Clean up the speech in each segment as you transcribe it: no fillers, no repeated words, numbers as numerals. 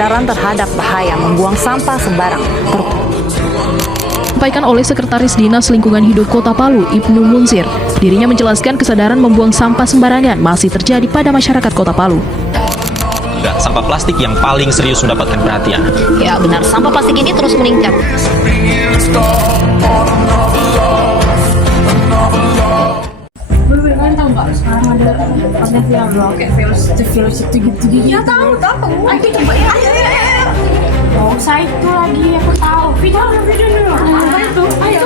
kesadaran terhadap bahaya membuang sampah sembarang. Disampaikan oleh Sekretaris Dinas Lingkungan Hidup Kota Palu, Ibnu Munsir. Dirinya menjelaskan kesadaran membuang sampah sembarangan masih terjadi pada masyarakat Kota Palu. Sampah plastik yang paling serius mendapatkan perhatian. Ya benar, sampah plastik ini terus meningkat. Kan tahu nggak sekarang ada yang kayak virus itu gitu. Ya tahu. Ayo coba ya. Oh, saya itu lagi aku tahu. Video dulu. Apa itu? Ayo.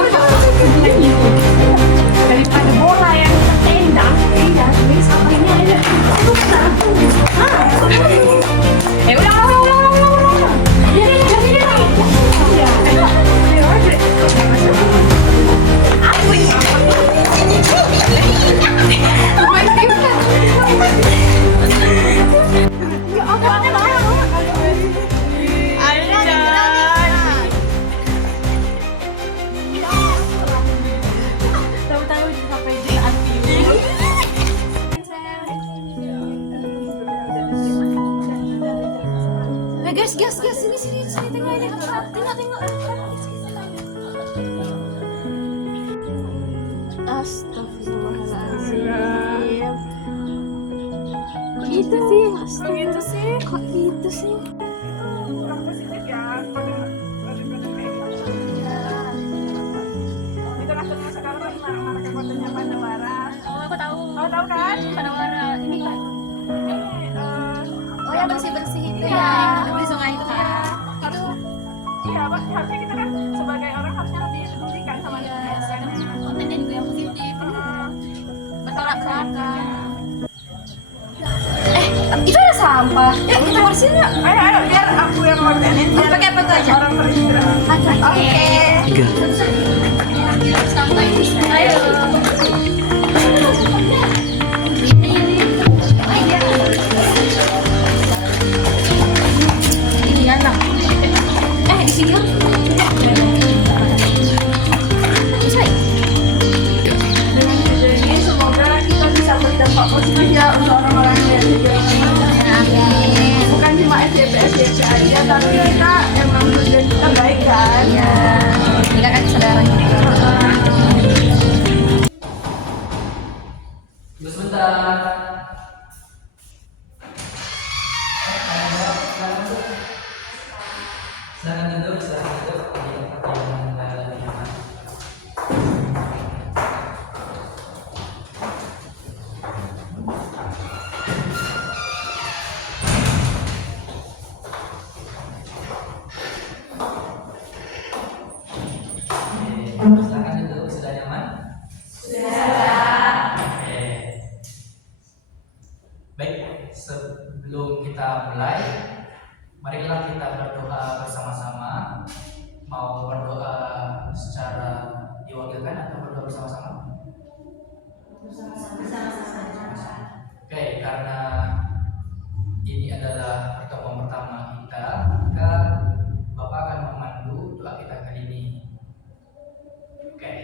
Daripada bola yang tendang, tidak. Ini sama ini aja. Ulang. Gas, sini, tengok. Astagfirullahaladzim. Kok gitu sih? Kurang positif ya, itu rasanya sekarang lagi marah-marah ke kontennya Pandawara. Oh, aku tahu. Oh, tahu kan? Pandawara ini kan. Ini Ya bersih itu Iya. ya. Di sungai itu kan. iya, Pak, harusnya kita kan sebagai orang harusnya lebih pedulikan sama lingkungan. Kontennya juga yang positif. Bertolak belakang. Itu ada sampah. Yuk kita bersihin yuk. Ayo, biar aku yang ordenin. Pakai apa tuh aja? Orang terinspirasi. Oke. Sampai. Ayo. Ini anak. Di sini kan. Dengan ide ini semoga kita bisa berdampak positif ya untuk orang-orang yang bukan cuma SDP aja, tapi kita emang tujuan kita baik kan. Meningkatkan kesadaran juga. Sebentar. Silakan duduk. Silakan duduk, sudah nyaman? Sudah. Oke. Baik, sebelum kita mulai, marilah kita berdoa bersama-sama. Mau berdoa secara diwakilkan atau berdoa bersama-sama? Bersama-sama. Oke, karena ini adalah pertemuan pertama kita, maka Bapak akan memandu doa kita kali ini. Oke.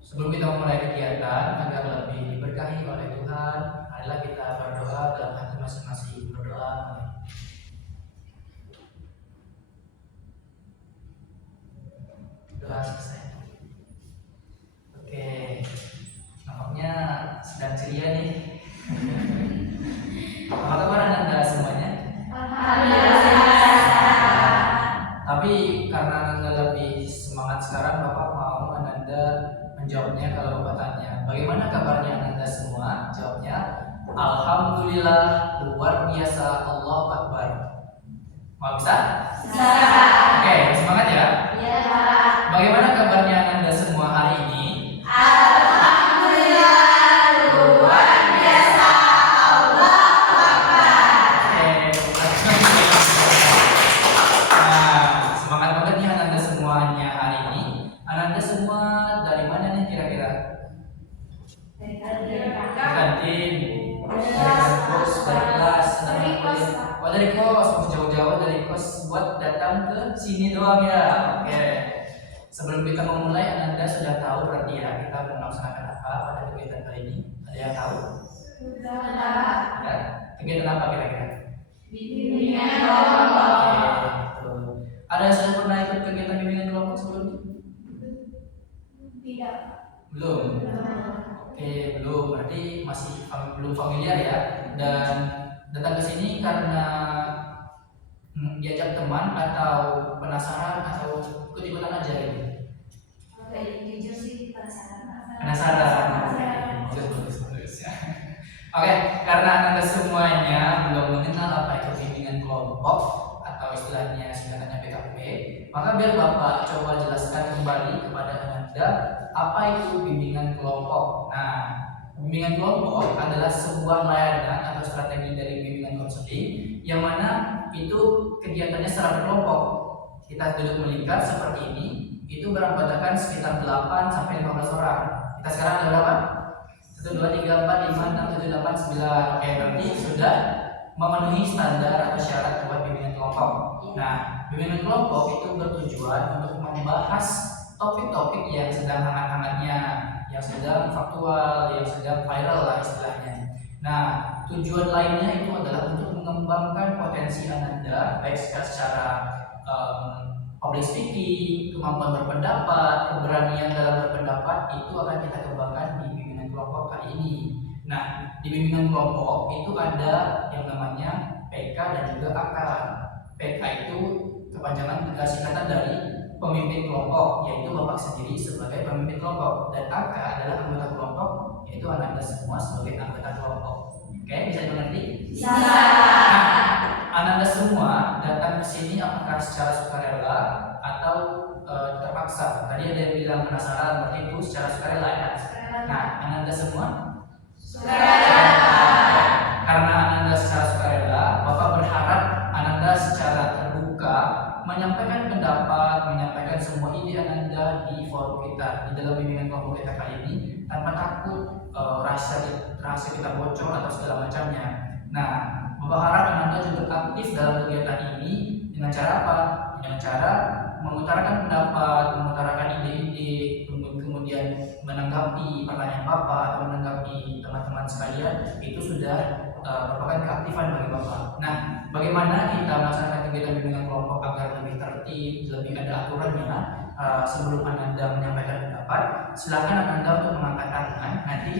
Sebelum kita memulai kegiatan agar lebih diberkahi oleh Tuhan, adalah kita berdoa dalam hati masing-masing. Berdoa. Doa selesai. Oke. Nampaknya sedang ceria nih. Apa kabar Anda semuanya? Tapi karena Anda lebih semangat sekarang, Bapak mau Anda menjawabnya. Kalau Bapak tanya, bagaimana kabarnya Anda semua? Jawabnya, alhamdulillah, luar biasa, Allahu Akbar. Mau bisa? Bisa. Oke, semangat ya. Iya. Bagaimana kabarnya Anda semua hari ini? Dari kos, jauh-jauh dari kos buat datang ke sini doang ya. Oke. Sebelum kita memulai, Anda sudah tahu berarti ya kita melaksanakan apa pada kegiatan kali ini? Ada yang tahu? Sudah. Ya. Kegiatan apa kira-kira? Bimbingan kelompok. Betul. Ada yang sudah pernah ikut kegiatan bimbingan kelompok sebelumnya? Tidak. Belum. Oke, belum. Berarti masih belum familiar ya. Dan datang ke sini karena diajak teman atau penasaran atau ikut-ikutan aja ini? Jujur sih penasaran. Penasaran. Bagus ya. Oke, karena Anda semuanya belum mengenal apa itu bimbingan kelompok atau istilahnya singkatannya BKP, maka biar Bapak coba jelaskan kembali kepada Anda apa itu bimbingan kelompok. Nah, bimbingan kelompok adalah sebuah layanan atau strategi dari bimbingan konseling yang mana itu kegiatannya secara berkelompok. Kita duduk melingkar seperti ini, itu beranggotakan sekitar 8 sampai 15 orang. Kita sekarang ada berapa? 1, 2, 3, 4, 5, 6, 7, 8, 9. Oke, berarti sudah memenuhi standar atau syarat buat bimbingan kelompok. Nah, bimbingan kelompok itu bertujuan untuk membahas topik-topik yang sedang hangat-hangatnya, yang sedang faktual, yang sedang viral lah istilahnya. Nah, tujuan lainnya itu adalah untuk mengembangkan potensi Anda baik secara public speaking, kemampuan berpendapat, keberanian dalam berpendapat itu akan kita kembangkan di bimbingan kelompok kali ini. Nah, di bimbingan kelompok itu ada yang namanya PK dan juga AK. PK itu kepanjangan singkatan dari pemimpin kelompok, yaitu Bapak sendiri sebagai pemimpin kelompok, dan AK adalah anggota kelompok, yaitu Anda semua sebagai anggota kelompok. Oke, bisa dimengerti? Bisa. Anda semua datang ke sini apakah secara sukarela atau terpaksa? Tadi ada yang bilang penasaran, berarti itu secara sukarela ya. Nah, Anda semua Sukarela. Karena Anda secara sukarela, Bapak berharap Anda secara terbuka menyampaikan pendapat, menyampaikan semua ide Anda di forum kita, di dalam bimbingan kelompok kita kali ini, tanpa takut rahasia kita bocor atau segala macamnya. Nah, Bapak harap Anda juga aktif dalam kegiatan ini dengan cara apa? Dengan cara mengutarakan pendapat, mengutarakan ide-ide, kemudian menanggapi pertanyaan Bapak atau menanggapi teman-teman sekalian, itu sudah merupakan keaktifan bagi Bapak. Nah, bagaimana kita melaksanakan kegiatan bimbingan kelompok agar lebih tertib, lebih ada aturannya? Sebelum Anda menyampaikan pendapat, silakan Anda untuk mengangkat tangan. Nanti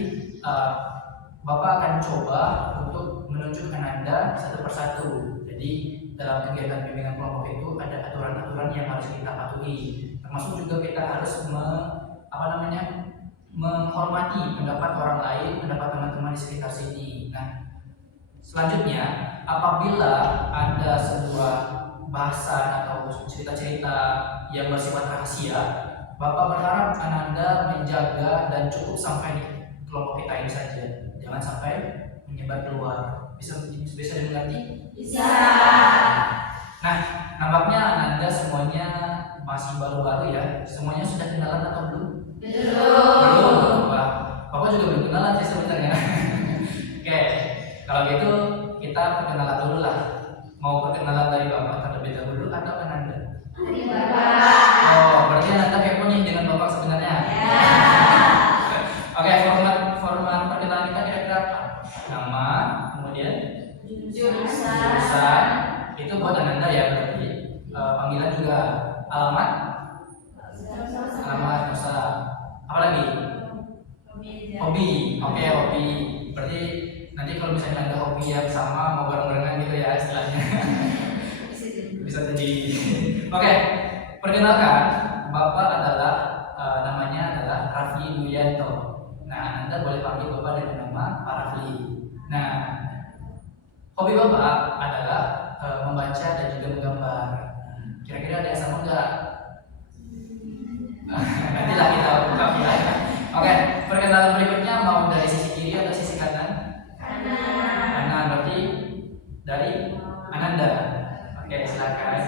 Bapak akan coba untuk menunjukkan Anda satu persatu. Jadi dalam kegiatan bimbingan kelompok itu ada aturan-aturan yang harus kita patuhi. Termasuk juga kita harus menghormati pendapat orang lain, pendapat teman-teman di sekitar sini. Nah, selanjutnya apabila ada sebuah bahasan atau cerita-cerita yang bersifat rahasia, Bapak berharap Anda menjaga dan cukup sampai di kelompok kita ini saja. Jangan sampai menyebar keluar. Bisa dimengerti? Bisa. Nah, nampaknya Anda semuanya masih baru-baru ya. Semuanya sudah kenalan atau belum? Belum. Bapak juga belum kenalan sih sebenarnya. Oke, kalau gitu kita perkenalan dulu lah. Mau perkenalan dari Bapak terlebih dahulu atau Anda? Dari Bapak. Oh, berarti Anda kepo nih dengan Bapak sebenarnya. Ya. Oke, format perkenalan kita kira-kira apa? Nama, kemudian jurusan. Itu buat Anda ya berarti. Panggilan juga. Alamat, dosa. Apa lagi? Hobi. Oke, hobi. Berarti nanti kalau misalnya ada hobi yang sama mau bareng-barengan gitu ya istilahnya. Bisa jadi. Oke, perkenalkan, Bapak adalah namanya adalah Rafli Duyanto. Nah, Anda boleh panggil Bapak dengan nama Pak Rafli. Nah, hobi Bapak adalah membaca dan juga menggambar. Kira-kira ada yang sama enggak? Nantilah kita buka ya. Oke, perkenalan berikutnya mau dari sisi kiri atau sisi kanan? Kanan, berarti dari Ananda. Oke, silakan.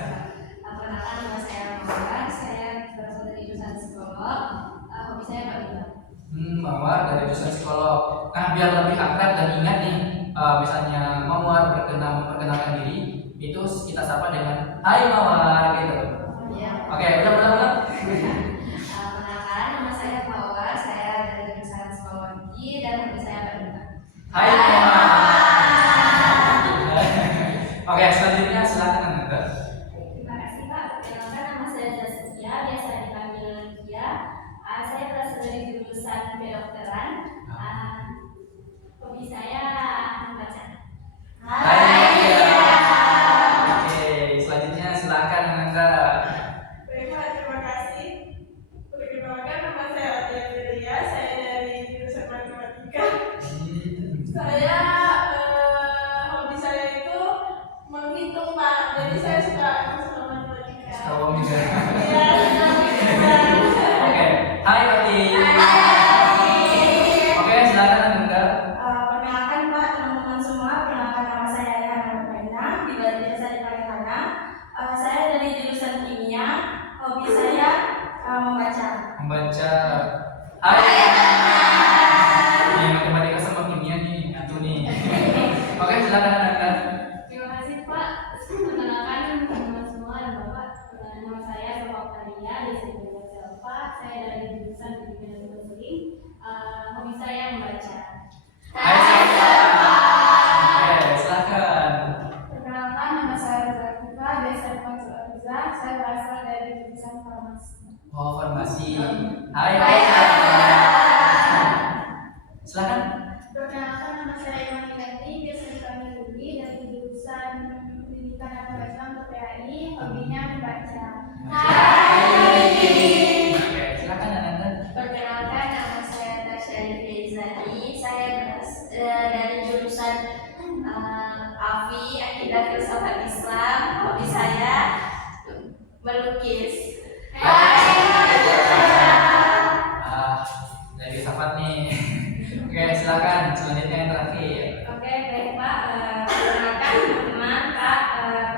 Perkenalkan, nama saya Mawar. Saya berasal dari jurusan psikolog. Hobi saya Mbak. Mawar dari jurusan psikolog. Nah, biar lebih akrab dan ingat nih, misalnya Mawar memperkenalkan diri, itu kita sapa dengan Hai Mawar gitu. Ya. Oke, ulang. Perkenalkan, nama saya Mawar. Saya dari jurusan psikologi dan hobi saya Mbak. Hai Mawar. Oke, membaca. Hai. Ini matematika sama kimia nih, satu nih. Oke, silakan Ananda. Terima kasih Pak. Perkenalkan teman-teman semua dan Bapak. Nama saya Selva Octavia, disebut Selva. Saya dari jurusan Pendidikan dan Konseling. Hobi saya membaca. Hai Selva. Oke, silakan. Perkenalkan, nama saya Reza Kuka, biasa dipanggil Reza. Saya berasal dari jurusan farmasi. Oh, farmasi. Hai. Silakan. Perkenalkan, nama saya Iman Ilanti, biasa dipanggil Luli, dari jurusan Pendidikan dan Pendidikan PPAI. Hobinya membaca. Oke, silakan Ananda. Perkenalkan, nama saya Tasya Rizani. Saya dari jurusan AFI, Akidah Filsafat Islam. Hobi saya melukis. Dari filsafat nih. Oke, silakan. Selanjutnya yang terakhir. Oke, baik Pak. Perkenalkan teman-teman, Pak.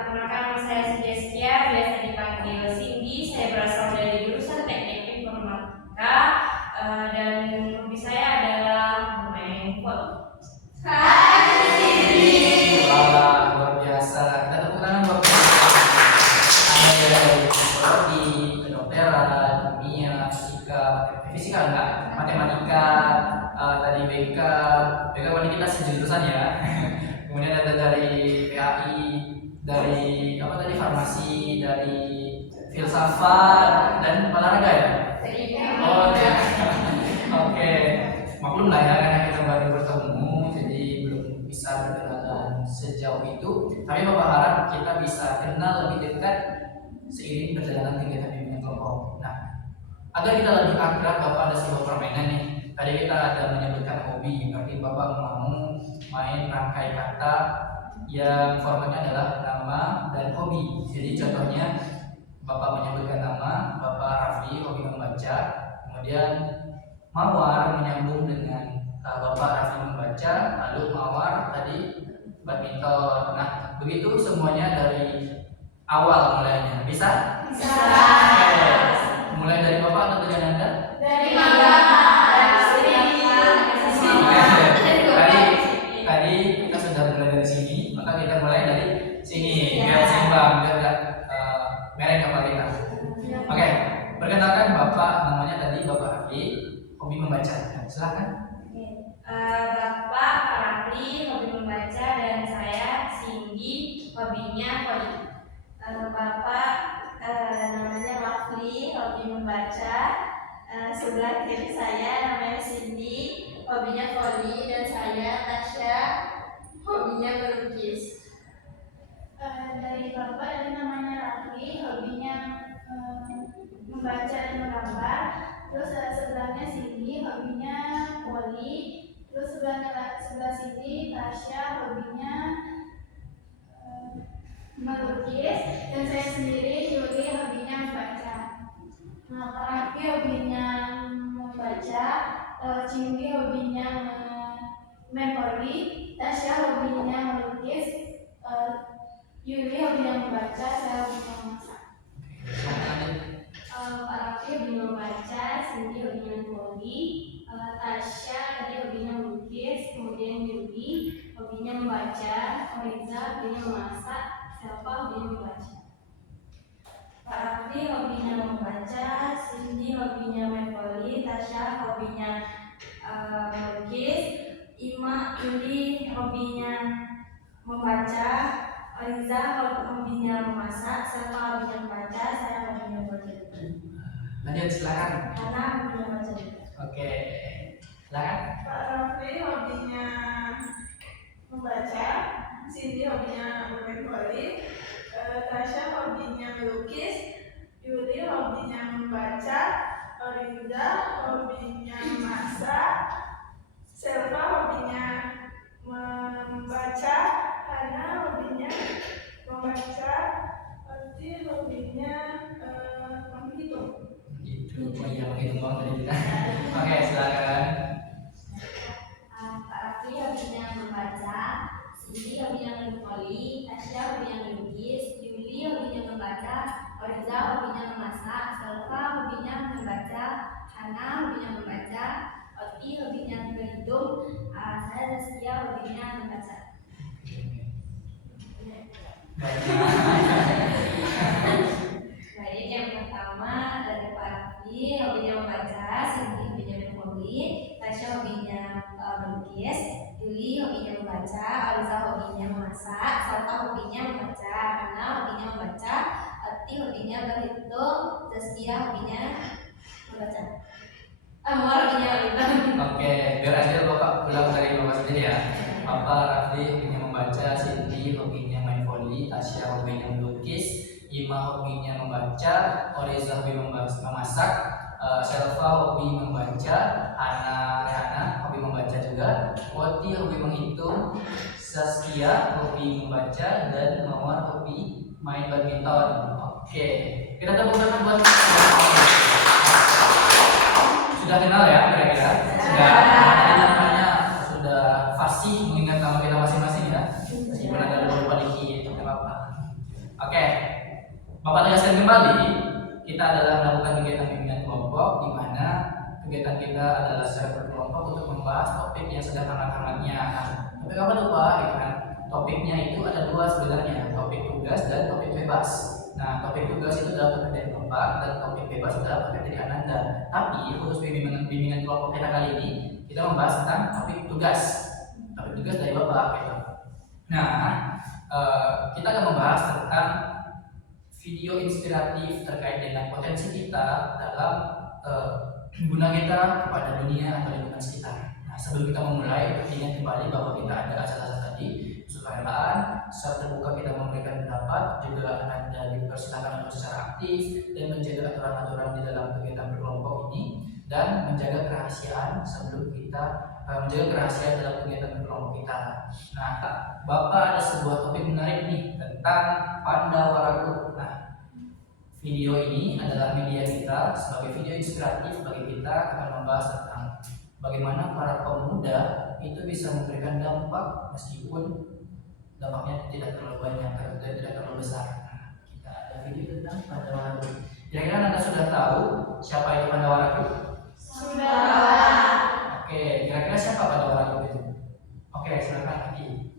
Perkenalkan nama saya Suggestia, biasa dipanggil Cindy. Saya berasal dari jurusan Teknik Informatika dan hobi saya adalah bermain volley. Wah, luar biasa. Kita tepuk tangan buat Anda dari psikologi, kedokteran, kimia, fisika enggak, matematika, tadi BK paling kita sejurusan ya. Kemudian ada dari PAI, dari apa tadi farmasi, dari filsafat dan olahraga ya. Oh ya. Oke, maklum lah ya karena kita baru bertemu, jadi belum bisa berkenalan sejauh itu. Tapi Bapak harap kita bisa kenal lebih dekat seiring berjalan kegiatan bimbingan kelompok. Nah, agar kita lebih akrab, Bapak ada sebuah permainan nih. Tadi kita ada menyebutkan hobi, berarti Bapak mau main rangkai kata yang formatnya adalah nama dan hobi. Jadi contohnya Bapak menyebutkan nama, Bapak Raffi hobi membaca, kemudian Mawar menyambung dengan Bapak Raffi membaca, lalu Mawar tadi badminton. Nah, begitu semuanya dari awal mulainya. Bisa? Bisa. Oke. Mulai dari Bapak atau dari Anda? Dari Tadi kita sudah mulai dari sini, maka kita mulai dari sini biar seimbang, biar nggak mereng kapal kita. Oke, perkenalkan Bapak, namanya tadi Bapak Raffi, hobi membaca. Silakan. Bapak Raffi hobi membaca dan saya Cindy hobinya volley. Bapak namanya Raffi hobi membaca. Sebelah kiri saya namanya Cindy hobinya volley dan saya Tasya hobinya melukis. Dari Bapak, dari namanya Raffi, hobinya membaca dan menggambar. Terus sebelahnya Cindy, hobinya volley. Terus sebelah Cindy, Tasya, hobinya melukis. Dan saya sendiri, Yuli, hobinya membaca. Nah, Pak Raffi hobinya membaca, Cindy hobinya main volley, Tasya hobinya melukis, Yuli hobinya membaca, saya hobinya memasak. Pak Raffi hobinya membaca, Cindy hobinya volley, Tasya tadi hobinya melukis, kemudian Yuli hobinya membaca, Riza hobinya memasak, Selva hobinya membaca. Pak Raffi hobinya membaca, Cindy hobinya main volley, Tasya hobinya melukis, Yuli hobinya membaca, Riza hobinya memasak, Selva hobinya membaca, saya hobinya membaca. Lanjut, silakan. Karena hobinya membaca. Oke, silakan. Pak Raffi hobinya membaca, Cindy hobinya bermain volley, Tasya hobinya melukis, Yuli hobinya membaca, Riza hobinya memasak, Selva hobinya membaca, Hana hobinya membaca, Oti hobinya menghitung. Itu yang menghitung uang tadi kita. Oke, silakan. Pak Raffi hobinya membaca, Cindy hobinya main volley, Tasya hobinya melukis, Yuli hobinya membaca, Riza hobinya memasak, Selva hobinya membaca, Hana Saya Zaskia, hobinya membaca. Baik, yang pertama dari Pak Arfi, hobinya membaca, Cindy hobinya main volley, Tasya hobinya melukis, Yuli hobinya membaca, Aliza hobinya memasak, Salva hobinya membaca, Ana hobinya membaca, Ati hobinya berhitung, Zaskia hobinya membaca. Mawar hobinya berhitung. Oke, biar aja Bapak pulang dari Bapak sendiri ya. Bapak Rafli hobinya membaca, Cindy hobinya main volley, Tasya hobinya melukis, Ima hobinya membaca, Oriza hobi memasak, Selva hobi membaca, Rehana hobi membaca juga, Wati hobi menghitung, Saskia hobi membaca, dan Mawar hobi main badminton. Oke, kita tepuk tangan buat sudah kenal ya kira-kira? Namanya sudah fasih mengingat nama kita masing-masing ya. Meskipun ada lupa dikit, tidak apa-apa. Oke, Bapak tegaskan kembali, kita adalah melakukan kegiatan bimbingan kelompok di mana kegiatan kita adalah secara berkelompok untuk membahas topik yang sedang hangat-hangatnya. Nah, topik apa tuh Pak? Ya kan? Topiknya itu ada dua sebenarnya, topik tugas dan topik bebas. Nah, topik tugas itu adalah topik dari Bapak dan topik bebas adalah topik dari Ananda. Tapi khusus bimbingan kelompok kita kali ini kita membahas tentang topik tugas. Topik tugas dari Bapak gitu. Nah, kita akan membahas tentang video inspiratif terkait dengan potensi kita dalam guna kita kepada dunia atau lingkungan sekitar. Nah, sebelum kita memulai, ingat kembali bahwa kita ada asal-asal tadi, kesukaraan, secara terbuka kita memberikan pendapat, juga Anda dipersilakan untuk secara aktif dan menjaga aturan-aturan di dalam kegiatan berkelompok ini dan menjaga kerahasiaan sebelum kita menjaga kerahasiaan dalam kegiatan berkelompok kita. Nah, Bapak ada sebuah topik menarik nih tentang Pandawara. Nah, video ini adalah media kita sebagai video inspiratif bagi kita akan membahas tentang bagaimana para pemuda itu bisa memberikan dampak meskipun dampaknya tidak terlalu banyak dan tidak terlalu besar. Nah, kita ada video tentang Pandawara. Kira-kira Anda sudah tahu siapa itu Pandawara? Sudah. Oke, kira-kira siapa Pandawara itu? Oke, silakan Aki.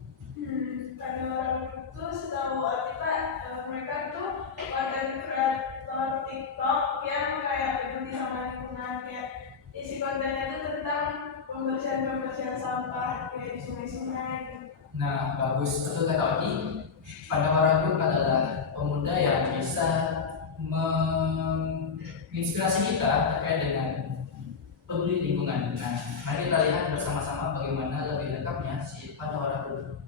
Pandawara itu setahu Ati Pak, mereka tuh konten kreator TikTok yang kayak peduli sama lingkungan, kayak isi kontennya itu tentang pembersihan sampah kayak di sungai-sungai. Nah, bagus, betul kata Odi. Pandawara Group adalah pemuda yang bisa menginspirasi kita terkait dengan peduli lingkungan. Nah, mari kita lihat bersama-sama bagaimana lebih lengkapnya si Pandawara Group.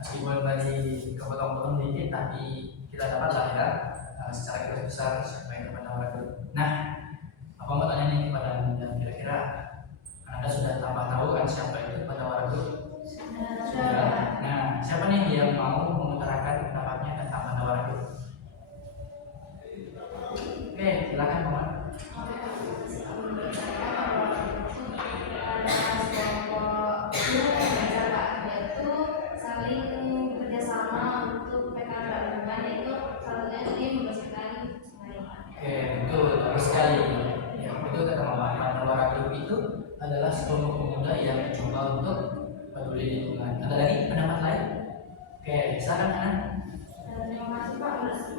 Meskipun tadi kepotong-potong dikit, tapi kita dapat lah ya secara garis besar siapa yang Pandawara Group. Nah, apa mau tanya nih kepada Anda, kira-kira Anda sudah tambah tahu kan siapa itu Pandawara Group? Sudah. Nah, siapa nih yang mau mengutarakan pendapatnya tentang Pandawara Group? Oke, silakan Pak. Adalah sekelompok pemuda yang mencoba untuk peduli lingkungan. Ada lagi pendapat lain? Oke, silakan Ana. Terima kasih Pak.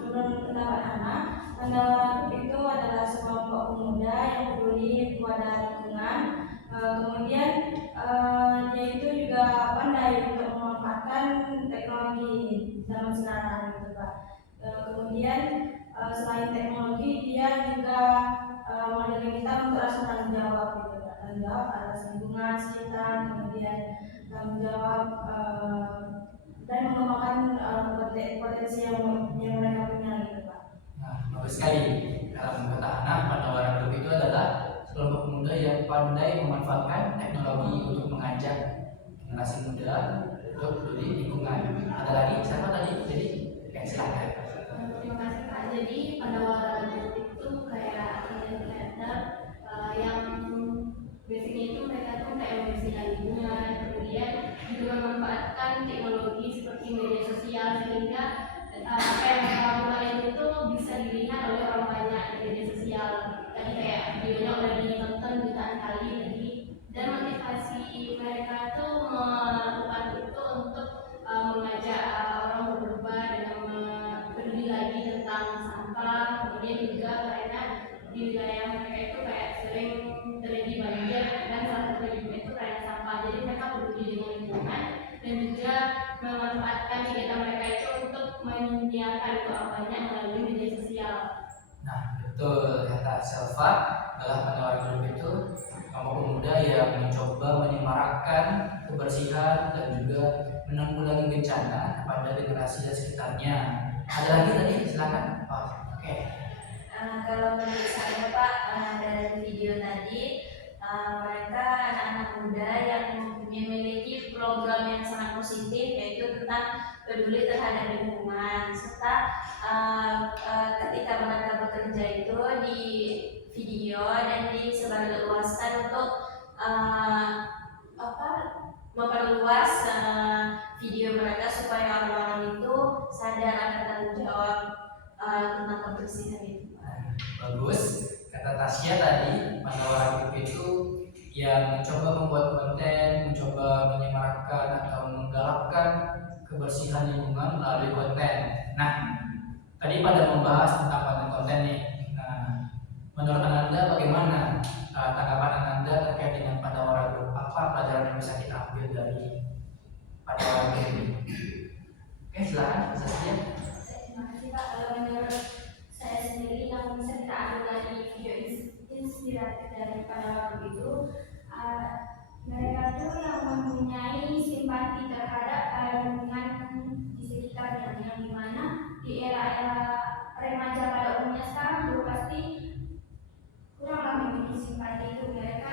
Menurut pendapat Ana, Pandawara Group itu adalah sekelompok pemuda yang peduli kepada lingkungan. Kemudian dia itu juga pandai untuk memanfaatkan teknologi zaman sekarang, gitu Pak. Kemudian selain teknologi, dia juga mengajak kita untuk rasa tanggung jawab, gitu Pak. Tanggung jawab atas lingkungan sekitar, kemudian tanggung jawab dan mengembangkan potensi yang mereka punya, gitu Pak. Nah, bagus sekali. Dalam kata Ana, Pandawara Group itu adalah sekelompok pemuda yang pandai memanfaatkan teknologi untuk mengajak generasi muda untuk peduli lingkungan. Ada lagi? Siapa tadi? Jadi, silakan. Terima kasih Pak. Jadi Pandawara Group itu kayak creator yang basicnya itu mereka tuh kayak membersihkan lingkungan, kemudian juga memanfaatkan teknologi seperti media sosial sehingga apa yang mereka lakukan itu bisa dilihat oleh orang banyak di media sosial. Tadi kayak videonya udah ditonton jutaan kali tadi, dan motivasi mereka tuh melakukan itu untuk mengajak orang berubah dengan peduli lagi tentang sampah. Kemudian juga karena di wilayah mereka itu kayak sering terjadi banjir dan salah satu penyebabnya itu karena sampah. Jadi mereka peduli dengan lingkungan dan juga memanfaatkan kegiatan mereka itu untuk menyediakan orang banyak melalui media sosial. Nah, betul kata Selva, adalah Pandawara Group itu kelompok pemuda yang mencoba menyemarakkan kebersihan dan juga menanggulangi bencana kepada generasi dan sekitarnya. Ada lagi tadi? Silakan. Oh, oke. Kalau menurut saya Pak, dari video tadi, mereka anak-anak muda yang memiliki program yang sangat positif, yaitu tentang peduli terhadap lingkungan, serta ketika mereka bekerja itu di video dan disebarluaskan untuk memperluas video mereka supaya orang-orang itu sadar akan tanggung jawab tentang kebersihan itu. Bagus, kata Tasya tadi, Pandawara Group itu yang mencoba membuat konten, mencoba menyemarakkan atau menggalakkan kebersihan lingkungan melalui konten. Nah, tadi pada membahas tentang konten-konten nih. Nah, menurut Anda bagaimana tanggapan Anda terkait dengan Pandawara Group? Apa pelajaran yang bisa kita ambil dari Pandawara Group ini? Oke, silakan, Tasya. Terima kasih Pak. Kalau menurut saya sendiri yang bisa kita ambil dari video inspiratif dari Pandawara Group itu, mereka tuh yang mempunyai simpati terhadap lingkungan di sekitarnya, yang dimana di era-era remaja pada umumnya sekarang dulu pasti kuranglah memiliki simpati itu. Mereka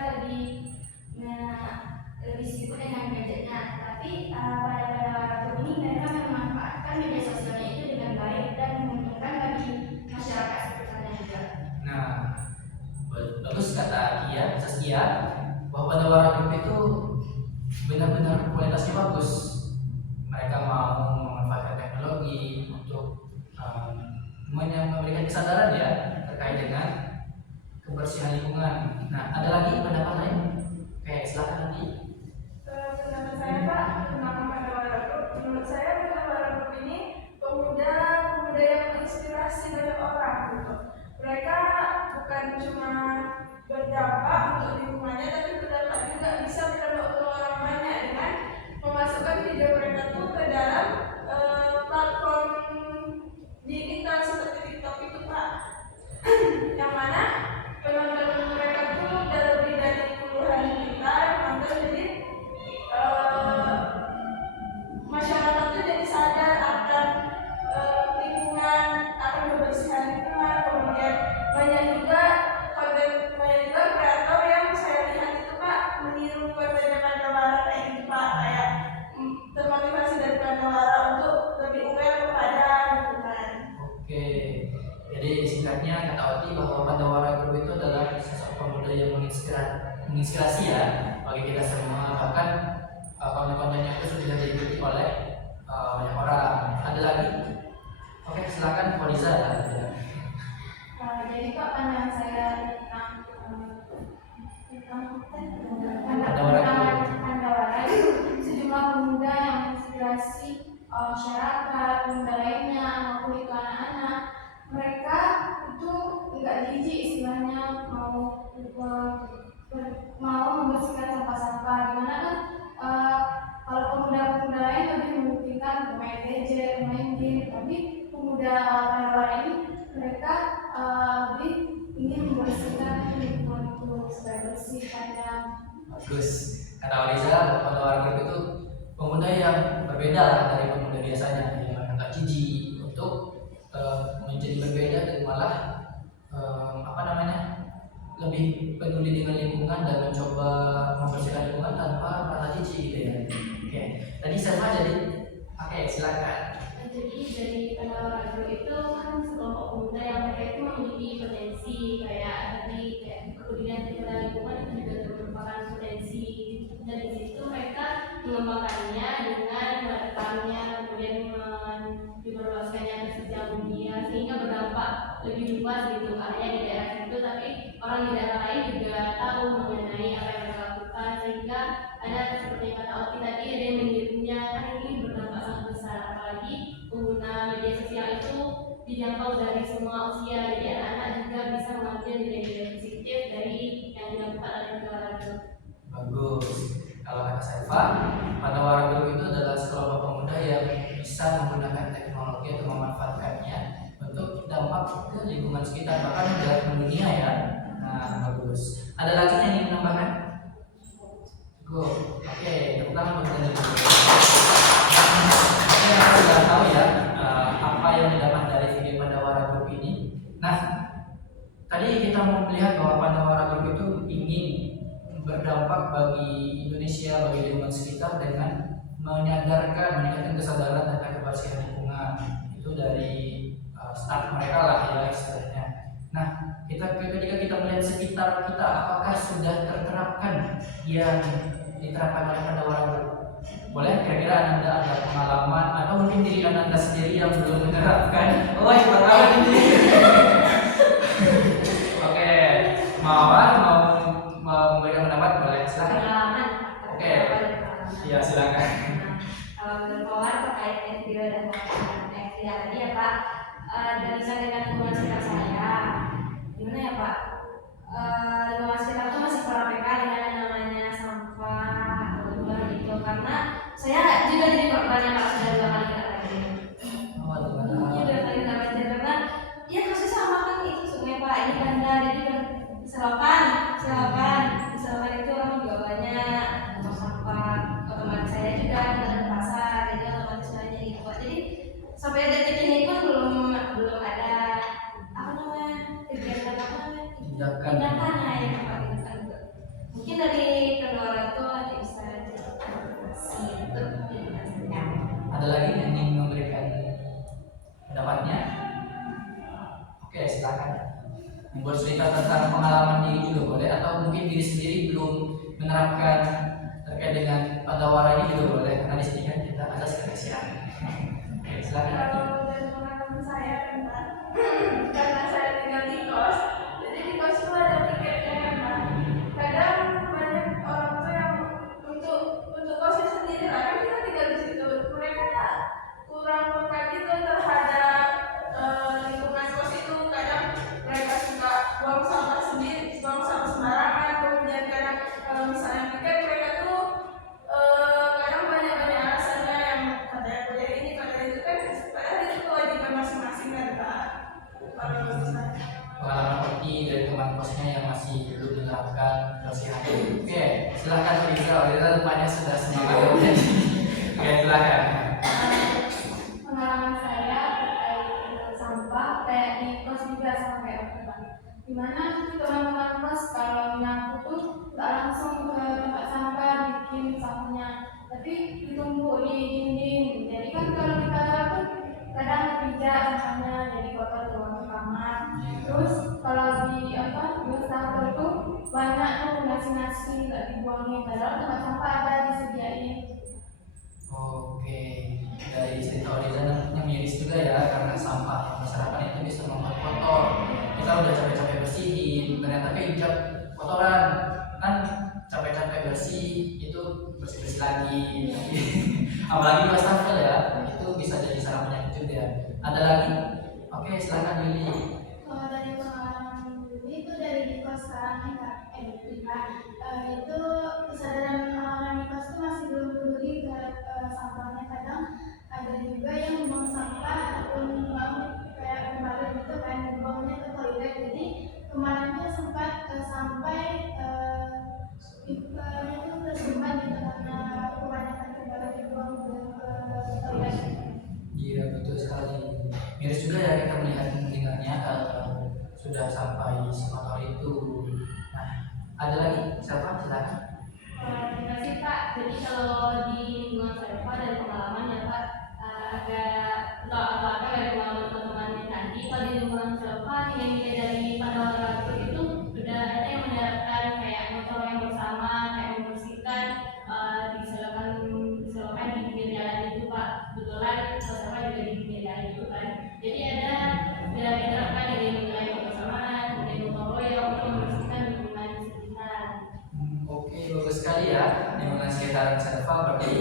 lebih sibuk dengan gadgetnya, tapi pada Pandawara ini mereka memanfaatkan media sosialnya itu dengan baik dan menguntungkan bagi masyarakat sekitarnya juga. Nah, bagus kata Saskia, bahwa Pandawara Group itu benar-benar kualitasnya bagus. Mereka mau memanfaatkan teknologi untuk memberikan kesadaran ya terkait dengan kebersihan lingkungan. Nah, ada lagi pendapat lain? Oke, silakan nanti. Pendapat saya Pak tentang Pandawara Group, menurut saya Pandawara Group ini pemuda yang menginspirasi banyak orang, gitu. Mereka bukan cuma berdampak untuk lingkungannya, tapi berdampak juga bisa berdampak untuk orang banyak dengan memasukkan video mereka tuh ke dalam platform digital seperti TikTok itu Pak. Yang mana penonton mereka tuh udah lebih menginspirasi ya bagi kita semua, bahkan konten-kontennya itu sudah diikuti oleh banyak orang. Ada lagi? Oke, silakan Foriza. Jadi Pak, pandangan saya tentang Pandawara itu sejumlah pemuda yang menginspirasi masyarakat, pemuda lainnya maupun itu anak-anak. Mereka itu nggak jijik istilahnya mau membersihkan sampah-sampah. Dimana kan kalau pemuda-pemuda lain lebih memungkinkan bermain gadget, bermain game, tapi pemuda Pandawara ini mereka lebih ingin membersihkan lingkungan itu supaya bersih, pandang. Bagus. Kata Waliza, Pandawara Group itu pemuda yang berbeda lah dari pemuda biasanya, yang agak jijik untuk menjadi berbeda dan malah lebih peduli dengan lingkungan dan mencoba membersihkan lingkungan tanpa merasa jijik gitu ya. Oke, tadi saya jadi silakan. Jadi dari Pandawara Group itu kan sekelompok pemuda yang mereka itu memiliki potensi kayak kepedulian terhadap lingkungan itu juga merupakan potensi. Dan di situ mereka mengembangkannya dengan melakukannya, kemudian diperluaskannya ke sosial media sehingga berdampak lebih luas gitu, karena di daerah itu tapi orang di daerah lain juga tahu mengenai apa yang mereka lakukan, sehingga ada seperti kata Oti tadi, ada yang menirunya. Kan ini berdampak sangat besar, apalagi pengguna media sosial itu dijangkau dari semua usia, jadi anak-anak juga bisa mengambil nilai-nilai positif dari yang dilakukan oleh Pandawara Group. Bagus. Kalau kata Saifa, Pandawara Group itu adalah sekelompok pemuda yang bisa menggunakan teknologi atau memanfaatkannya untuk dampak ke lingkungan sekitar, bahkan udah mendunia ya. Nah, bagus. Ada lagi yang ingin menambahkan? Oke, tepuk tangan untuk Anda. Oke, kita sudah tahu ya apa yang didapat dari video Pandawara Group ini. Nah, tadi kita mau melihat bahwa Pandawara Group itu ingin berdampak bagi Indonesia, bagi lingkungan sekitar dengan meningkatkan kesadaran tentang kebersihan lingkungan. Itu dari start mereka lah ya istilahnya. Nah, ketika kita melihat sekitar kita, apakah sudah terterapkan yang diterapkan oleh Pandawara Group? Boleh kira-kira Anda ada pengalaman atau mungkin diri Anda sendiri yang belum menerapkan? Oh, hebat banget ini. Oke, Mawar mau memberikan pendapat, boleh silakan. Pengalaman. Oke. Iya, silakan. Kalau menurut Mawar terkait FPO dan FPO tadi ya Pak, bisa dengan lingkungan sekitar saya. Gimana ya Pak? Lingkungan sekitar itu masih kurang peka dengan yang namanya sampah atau limbah gitu, karena saya juga jadi korbannya Pak, sudah 2 kali kena banjir. Iya, 2 kali kena banjir karena ya kasus sama kan itu sungai Pak, ini bandar, jadi kan selokan itu orang juga banyak untuk sampah. Otomatis saya juga tinggal di pasar, jadi otomatis banyak gitu Pak. Jadi sampai detik ini pun belum ada tindakan ya Pak, tindakan. Mungkin dari Pandawara itu ada bisa itu. Ada lagi yang ingin memberikan pendapatnya? Oke, silakan. Membuat cerita tentang pengalaman diri juga boleh, atau mungkin diri sendiri belum menerapkan terkait dengan Pandawara ini juga boleh, karena di sini kan kita asas kerahasiaan. Oke, silakan. Kalau dari pengalaman saya kan Pak, karena saya tinggal di kos, jadi di kos itu ada tiketnya kan Pak. Kadang banyak orang tuh yang untuk kosnya sendiri lah, kan kita tinggal di situ, mereka kurang peka gitu terhadap lingkungan kos itu. Kadang mereka suka buang sampah sendiri, buang sampah sembarangan. Kemudian kadang kalau misalnya tiket mereka tuh kadang banyak alasannya yang katanya ini katanya itu kan, padahal itu kewajiban masing-masing kan Pak. Kalau misalnya Pengalaman Oti dari teman kosnya yang masih belum menerapkan kebersihan. Oke, silakan Riza. Riza rupanya sudah semangat. Oke, silakan. Pengalaman saya terkait dengan sampah kayak di kos juga sama kayak Pak. Dimana teman-teman kos kalau nyapu tuh nggak langsung ke tempat sampah bikin sampahnya, tapi ditumpuk di dinding. Jadi kan kalau kita tuh kadang kepijak sampahnya jadi kotor ke kamar. Terus kalau di wastafel tuh banyak tuh ngasih nggak dibuangin, padahal tempat sampah ada disediain. Oke, dari cerita Oriza yang miris juga ya, karena sampah yang berserakan itu bisa membuat kotor. Kita udah capek-capek bersihin, ternyata keinjak kotoran. Kan capek-capek bersih itu bersih-bersih lagi. Apalagi wastafel ya, itu bisa jadi sarang penyakit juga. Ada lagi? Oke, silakan Yuli. Kalau dari pengalaman dulu itu dari di kos sekarang nih kak, itu kesadaran orang-orang di kos itu masih belum peduli ke sampahnya. Kadang ada juga yang membuang sampah ataupun kayak kemarin itu kan dibuangnya ke toilet. Jadi kemarin tuh sempat sampai pipa-nya tuh tersimpan gitu karena kebanyakan kembali dibuang ke toilet. Iya, betul sekali. Miris juga ya kita mendengarnya sudah sampai sekotor itu. Nah, ada lagi? Siapa? Silakan. Terima kasih Pak. Jadi kalau di lingkungan saya Pak, dari pengalaman ya Pak, agak dari pengalaman teman-teman yang tadi, kalau di lingkungan saya Pak, nilai-nilai dari Pandawa itu sudah ada yang menerapkan kayak motor yang bersama, kayak membersihkan, diselokan di pinggir jalan itu Pak. Kebetulan sama juga di pinggir jalan itu kan. Jadi ada sudah diterapkan nilai-nilai kebersamaan, nilai gotong royong untuk membersihkan lingkungan sekitar. Oke, bagus sekali ya. Lingkungan sekitar Selva berarti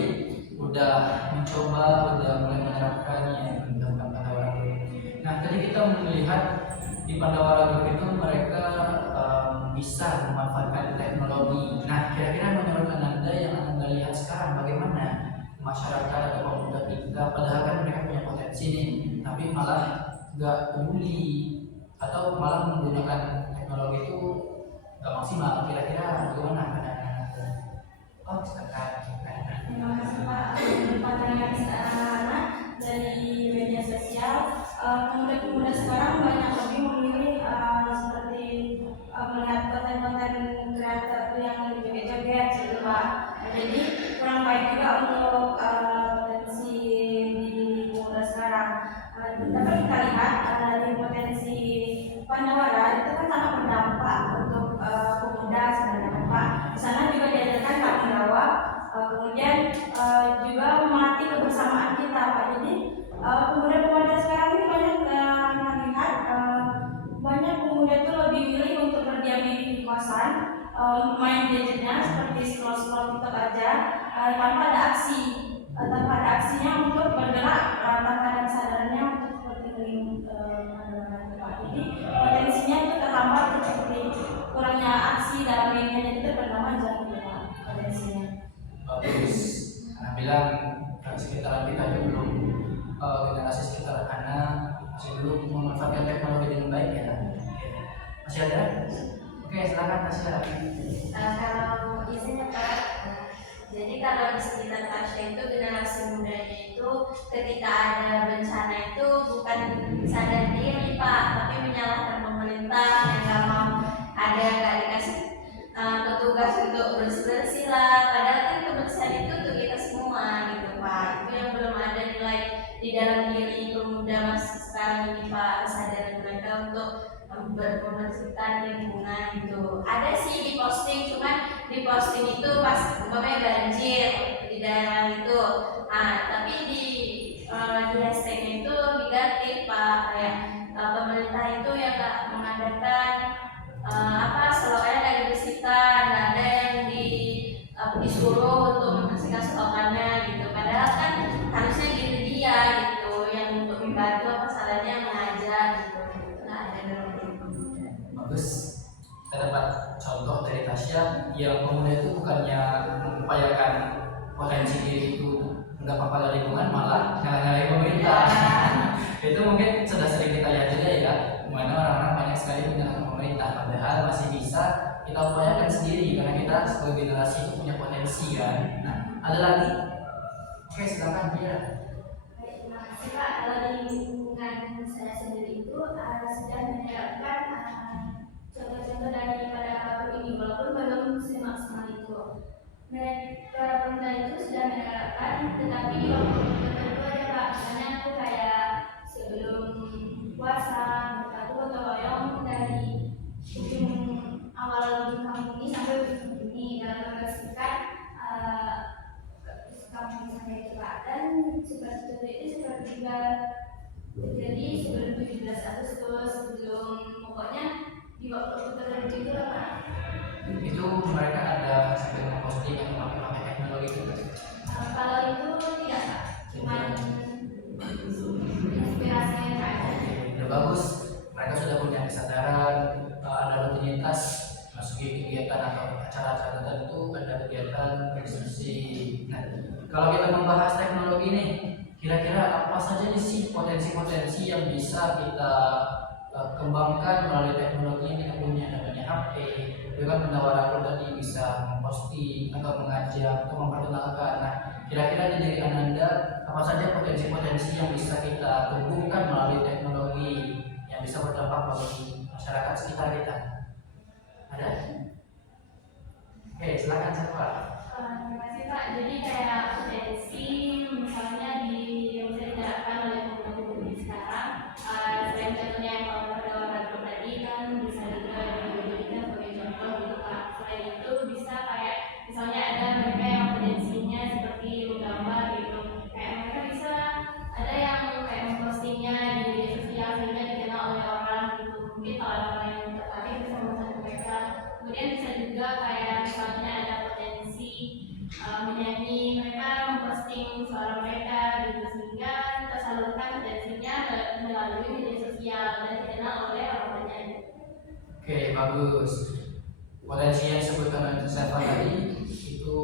udah mencoba, udah mulai menerapkannya di Pandawara Group. Nah, tadi kita melihat di Pandawara Group itu mereka bisa memanfaatkan teknologi. Nah, kira-kira menurut Anda yang Anda lihat sekarang bagaimana masyarakat atau pemuda kita, padahal kan mereka punya potensi nih, tapi malah nggak peduli atau malah menggunakan teknologi itu nggak maksimal. Kira-kira bagaimana pandangan Anda? Oh, silakan. Terima kasih Pak. Dari pandangan anak dari media sosial, pemuda-pemuda sekarang banyak lebih memilih seperti melihat konten-konten kreator yang joget-joget gitu Pak. Jadi kurang baik juga untuk potensi di pemuda sekarang. Dapat kita lihat dari potensi Pandawara itu kan sangat berdampak untuk pemuda sebenarnya Pak. Di sana juga diajarkan tanggung jawab, kemudian juga melatih kebersamaan kita Pak. Jadi pemuda-pemuda sekarang ini banyak melihat banyak pemuda itu lebih milih untuk berdiam diri di kosan, main gadgetnya seperti scroll aja, tanpa ada aksi, tanpa ada aksinya untuk bergerak, tanpa ada kesadarannya untuk seperti ini. Jadi potensinya itu terhambat seperti kurangnya aksi dalam media, jadi terpendam aja potensinya. Bagus. Karena bilang sekitaran kita itu belum generasi sekitar anak masih belum memanfaatkan teknologi dengan baik ya. Masih ada? Oke, silakan Tasya. Kalau isinya Pak, jadi kalau di sekitar Tasya itu generasi mudanya itu ketika ada bencana itu bukan sadar diri Pak, tapi menyalahkan pemerintah yang nggak mau nggak dikasih petugas untuk bersih lah. Padahal kan kebersihan itu untuk kita semua gitu Pak. Itu yang belum ada nilai di dalam diri pemuda masih sekarang ini Pak, kesadaran mereka untuk membersihkan lingkungan itu. Ada sih di posting, cuman di posting itu pas umpamanya banjir di daerah itu, tapi di hashtagnya itu negatif Pak, kayak pemerintah itu yang nggak mengadakan selokannya nggak dibersihkan, nggak ada yang disuruh untuk membersihkan selokannya gitu. Padahal kan harusnya diri dia gitu yang untuk membantu, apa salahnya mengajak gitu. Nggak ada dalam itu. Bagus. Kita dapat contoh dari Tasya yang pemuda itu bukannya mengupayakan potensi diri itu nggak apa-apa dari lingkungan, malah nyalahin pemerintah. Itu mungkin sudah sering kita lihat juga ya, dimana orang-orang banyak sekali menyalahkan pemerintah, padahal masih bisa kita upayakan sendiri karena kita sebagai generasi itu punya potensi kan. Nah, ada lagi? Oke, silakan dia. Baik, terima kasih Pak. Kalau di lingkungan saya sendiri itu sudah menerapkan contoh-contoh daripada baru ini, walaupun belum semaksimal itu. Mereka pemerintah itu sudah menerapkan, tetapi di waktu tertentu aja Pak. Misalnya aku kayak sebelum puasa, mereka tuh gotong royong dari ujung awal ujung kampung ini sampai ujung ini dalam Agustus sebelum pokoknya di waktu tertentu itu lah Pak. Itu mereka ada sampai memposting atau pakai teknologi itu? Kalau itu tidak Pak, cuman inspirasinya aja. Udah bagus, mereka sudah punya kesadaran, ada rutinitas masuki kegiatan atau acara-acara tertentu, ada kegiatan diskusi. Nah, kalau kita membahas teknologi nih, kira-kira apa saja sih potensi-potensi yang bisa kita kembangkan melalui teknologi yang kita punya, namanya HP. Dengan penawaran tadi bisa memposting atau mengajak atau memperkenalkan. Nah, kira-kira di diri Ananda apa saja potensi-potensi yang bisa kita tumbuhkan melalui teknologi yang bisa berdampak bagi masyarakat sekitar kita? Ada? Oke, silakan siapa? Terima kasih Pak. Jadi kayak potensi misalnya yang bisa diterapkan oleh teknologi sekarang, selain contohnya yang kalau pada orang tadi kan bisa juga dijadikan sebagai contoh gitu Pak. Selain itu bisa kayak misalnya ada mereka yang potensinya seperti menggambar gitu, kayak mereka bisa ada yang kayak mempostingnya di media sosial sehingga dikenal oleh orang gitu. Mungkin kalau ada orang yang tertarik bisa membantu mereka. Kemudian bisa juga kayak misalnya ada potensi menyanyi, mereka memposting suara mereka gitu sehingga tersalurkan potensinya melalui media sosial dan dikenal oleh orang banyak. Oke, bagus. Potensi yang disebutkan oleh Stefan tadi itu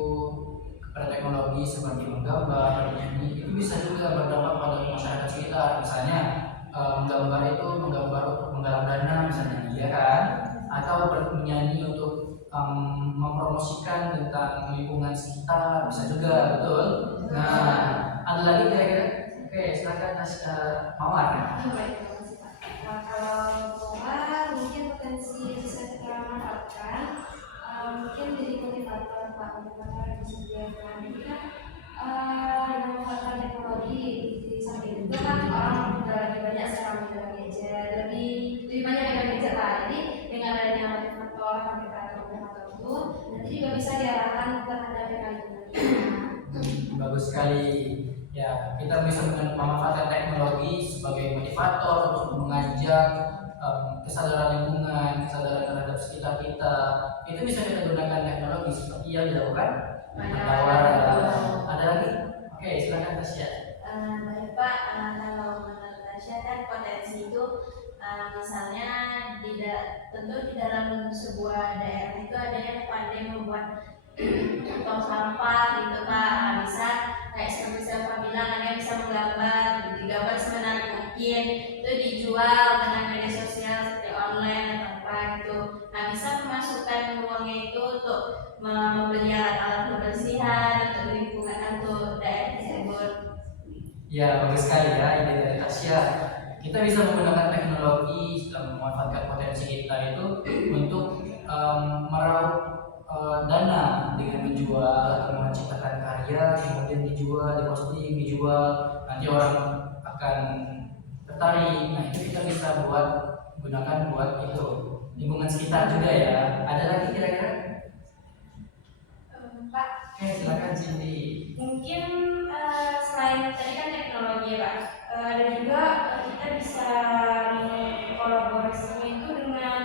kepada teknologi seperti menggambar, menyanyi, itu bisa juga berdampak pada masyarakat sekitar. Misalnya menggambar itu menggambar untuk menggalang dana misalnya, iya kan? Atau menyanyi untuk mempromosikan tentang lingkungan sekitar, bisa juga, betul? Nah, ada lagi kira-kira? Oke, silakan Mawar. Kalau bola mungkin potensi yang bisa kita manfaatkan, mungkin jadi motivator Pak, motivator yang bisa dilakukan ini kan dengan memanfaatkan teknologi. Di samping itu kan orang udah lebih banyak sekarang megang gadget, lebih banyak megang gadget lah. Jadi dengan adanya motivator itu nanti juga bisa diarahkan terhadap lingkungan. Bagus sekali. Ya, kita bisa memanfaatkan teknologi sebagai motivator untuk mengajak kesadaran lingkungan, kesadaran terhadap sekitar kita. Itu bisa kita gunakan teknologi seperti yang dilakukan penawaran. Ada lagi? Oke, silakan Tasya. Baik Pak, kalau menurut Tasya kan potensi itu misalnya tentu di dalam sebuah daerah itu ada yang pandai membuat tong sampah gitu Pak. Bisa kayak seperti saya bilang, ada yang bisa menggambar, digambar semenarik mungkin, itu dijual dengan media sosial seperti online atau apa gitu. Nah, bisa memasukkan uangnya itu untuk membeli alat kebersihan untuk lingkungan untuk daerah tersebut. Ya, bagus sekali ya ide dari Tasya. Kita bisa menggunakan teknologi, memanfaatkan potensi kita itu untuk meraup dana dengan menjual atau menciptakan karya, kemudian dijual, diposting, dijual, nanti orang akan tertarik. Nah, itu kita bisa gunakan buat itu lingkungan sekitar juga ya. Ada lagi kira-kira? Pak, Oke, silakan Cindy. mungkin selain tadi kan teknologi ya Pak, ada juga kita bisa mengkolaborasinya itu dengan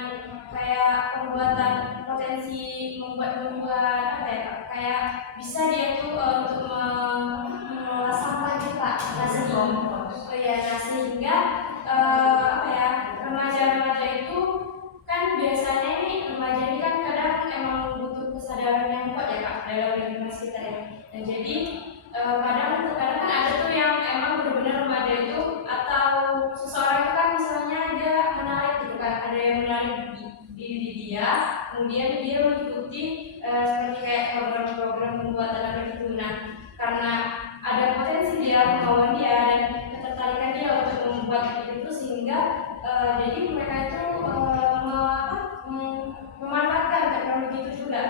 kayak pembuatan potensi membuat apa ya Pak, kayak bisa dia tuh untuk mengelola sampah gitu Pak. Nah sehingga apa ya, remaja-remaja itu kan biasanya remaja ini kan kadang emang butuh kesadaran yang kuat ya Pak dalam lingkungan sekitar ya. Dan jadi kadang kan ada tuh yang emang benar-benar remaja itu atau seseorang itu kan misalnya dia menarik gitu kan, ada yang menarik diri dia, kemudian dia mengikuti seperti kayak program-program pembuatan apa gitu. Nah, karena ada potensi dia, kemauan dia dan ketertarikan dia untuk membuat itu sehingga jadi mereka itu memanfaatkan teknologi itu juga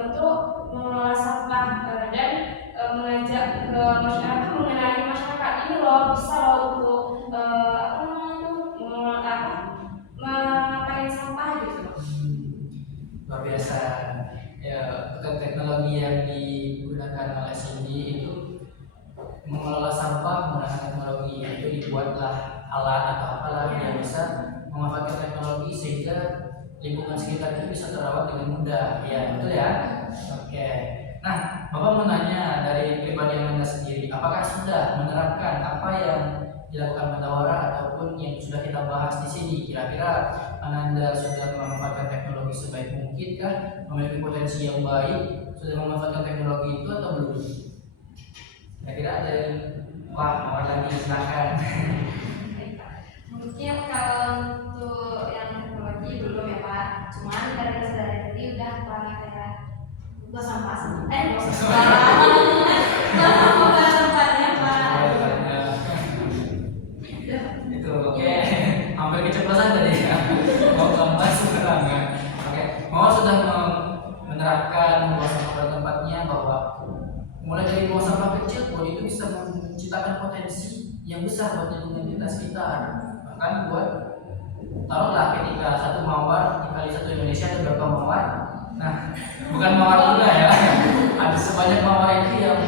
untuk mengelola sampah dan mengajak ke masyarakat, mengenali masyarakat ini loh bisa loh untuk mengapain sampah gitu. Luar biasa ya, teknologi yang digunakan oleh Cindy itu mengelola sampah menggunakan teknologi, itu dibuatlah alat atau apalah yang bisa memanfaatkan teknologi sehingga lingkungan sekitar itu bisa terawat dengan mudah. Ya, betul ya? Oke. Nah, Bapak mau nanya dari pribadi Anda sendiri, apakah sudah menerapkan apa yang dilakukan Mentawara ataupun yang sudah kita bahas di sini? Kira-kira Anda sudah memanfaatkan teknologi sebaik mungkin kah? Memiliki potensi yang baik, sudah memanfaatkan teknologi itu atau belum? Kira-kira ada yang mawar lagi, silakan. Mungkin kalau untuk yang teknologi belum ya Pak, cuman dari kesadaran diri udah Pak kayak buang sampah tempatnya Pak. Itu oke. Hampir keceplosan tadi ya. Mau gambar sekarang ya. Oke. Mau sudah menerapkan buang sampah pada tempatnya, bahwa mulai dari buang sampah kecil pun itu bisa menciptakan potensi yang besar buat lingkungan kita sekitar. Bahkan buat taruhlah ketika satu mawar dikali satu Indonesia ada berapa mawar? Nah, bukan mawar tuna ya. Ada sebanyak mawar itu yang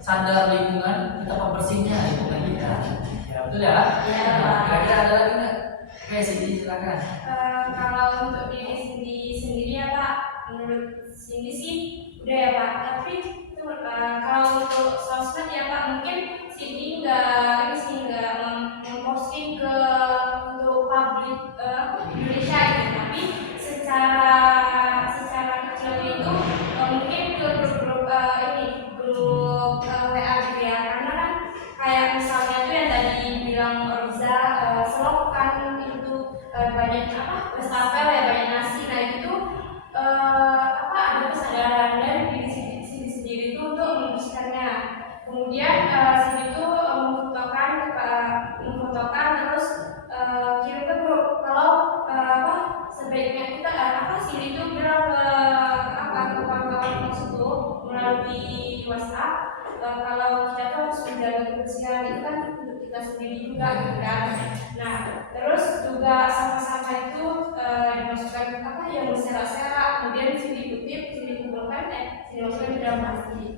sadar lingkungan, betapa bersihnya lingkungan kita. Ya betul ya? Iya. Nah, kira-kira ada lagi nggak? Oke, Cindy silakan. Kalau untuk diri sendiri ya Pak, menurut Cindy sih udah ya Pak. Tapi itu kalau untuk sosmed ya Pak, mungkin Cindy nggak memposting ke untuk publik Indonesia gitu. Tapi secara kecilnya itu mungkin ke grup WA gitu ya. Karena kan kayak misalnya tuh yang tadi bilang Riza, Selok kan itu banyak wastafel ya, banyak nasi. Nah itu ada kesadaran dari diri sendiri itu untuk membersihkannya. Kemudian sini tuh memfotokan terus kirim ke grup. Kalau sebaiknya kita sini tuh bilang ke kawan-kawan tersebut melalui WhatsApp. Kalau kita tuh harus menjaga kebersihan itu kan untuk kita sendiri juga gitu kan. Nah terus juga sampah-sampah itu dimasukkan yang berserak-serak, kemudian sini dikutip, sini dikumpulkan, sini masukkan ke dalam plastik.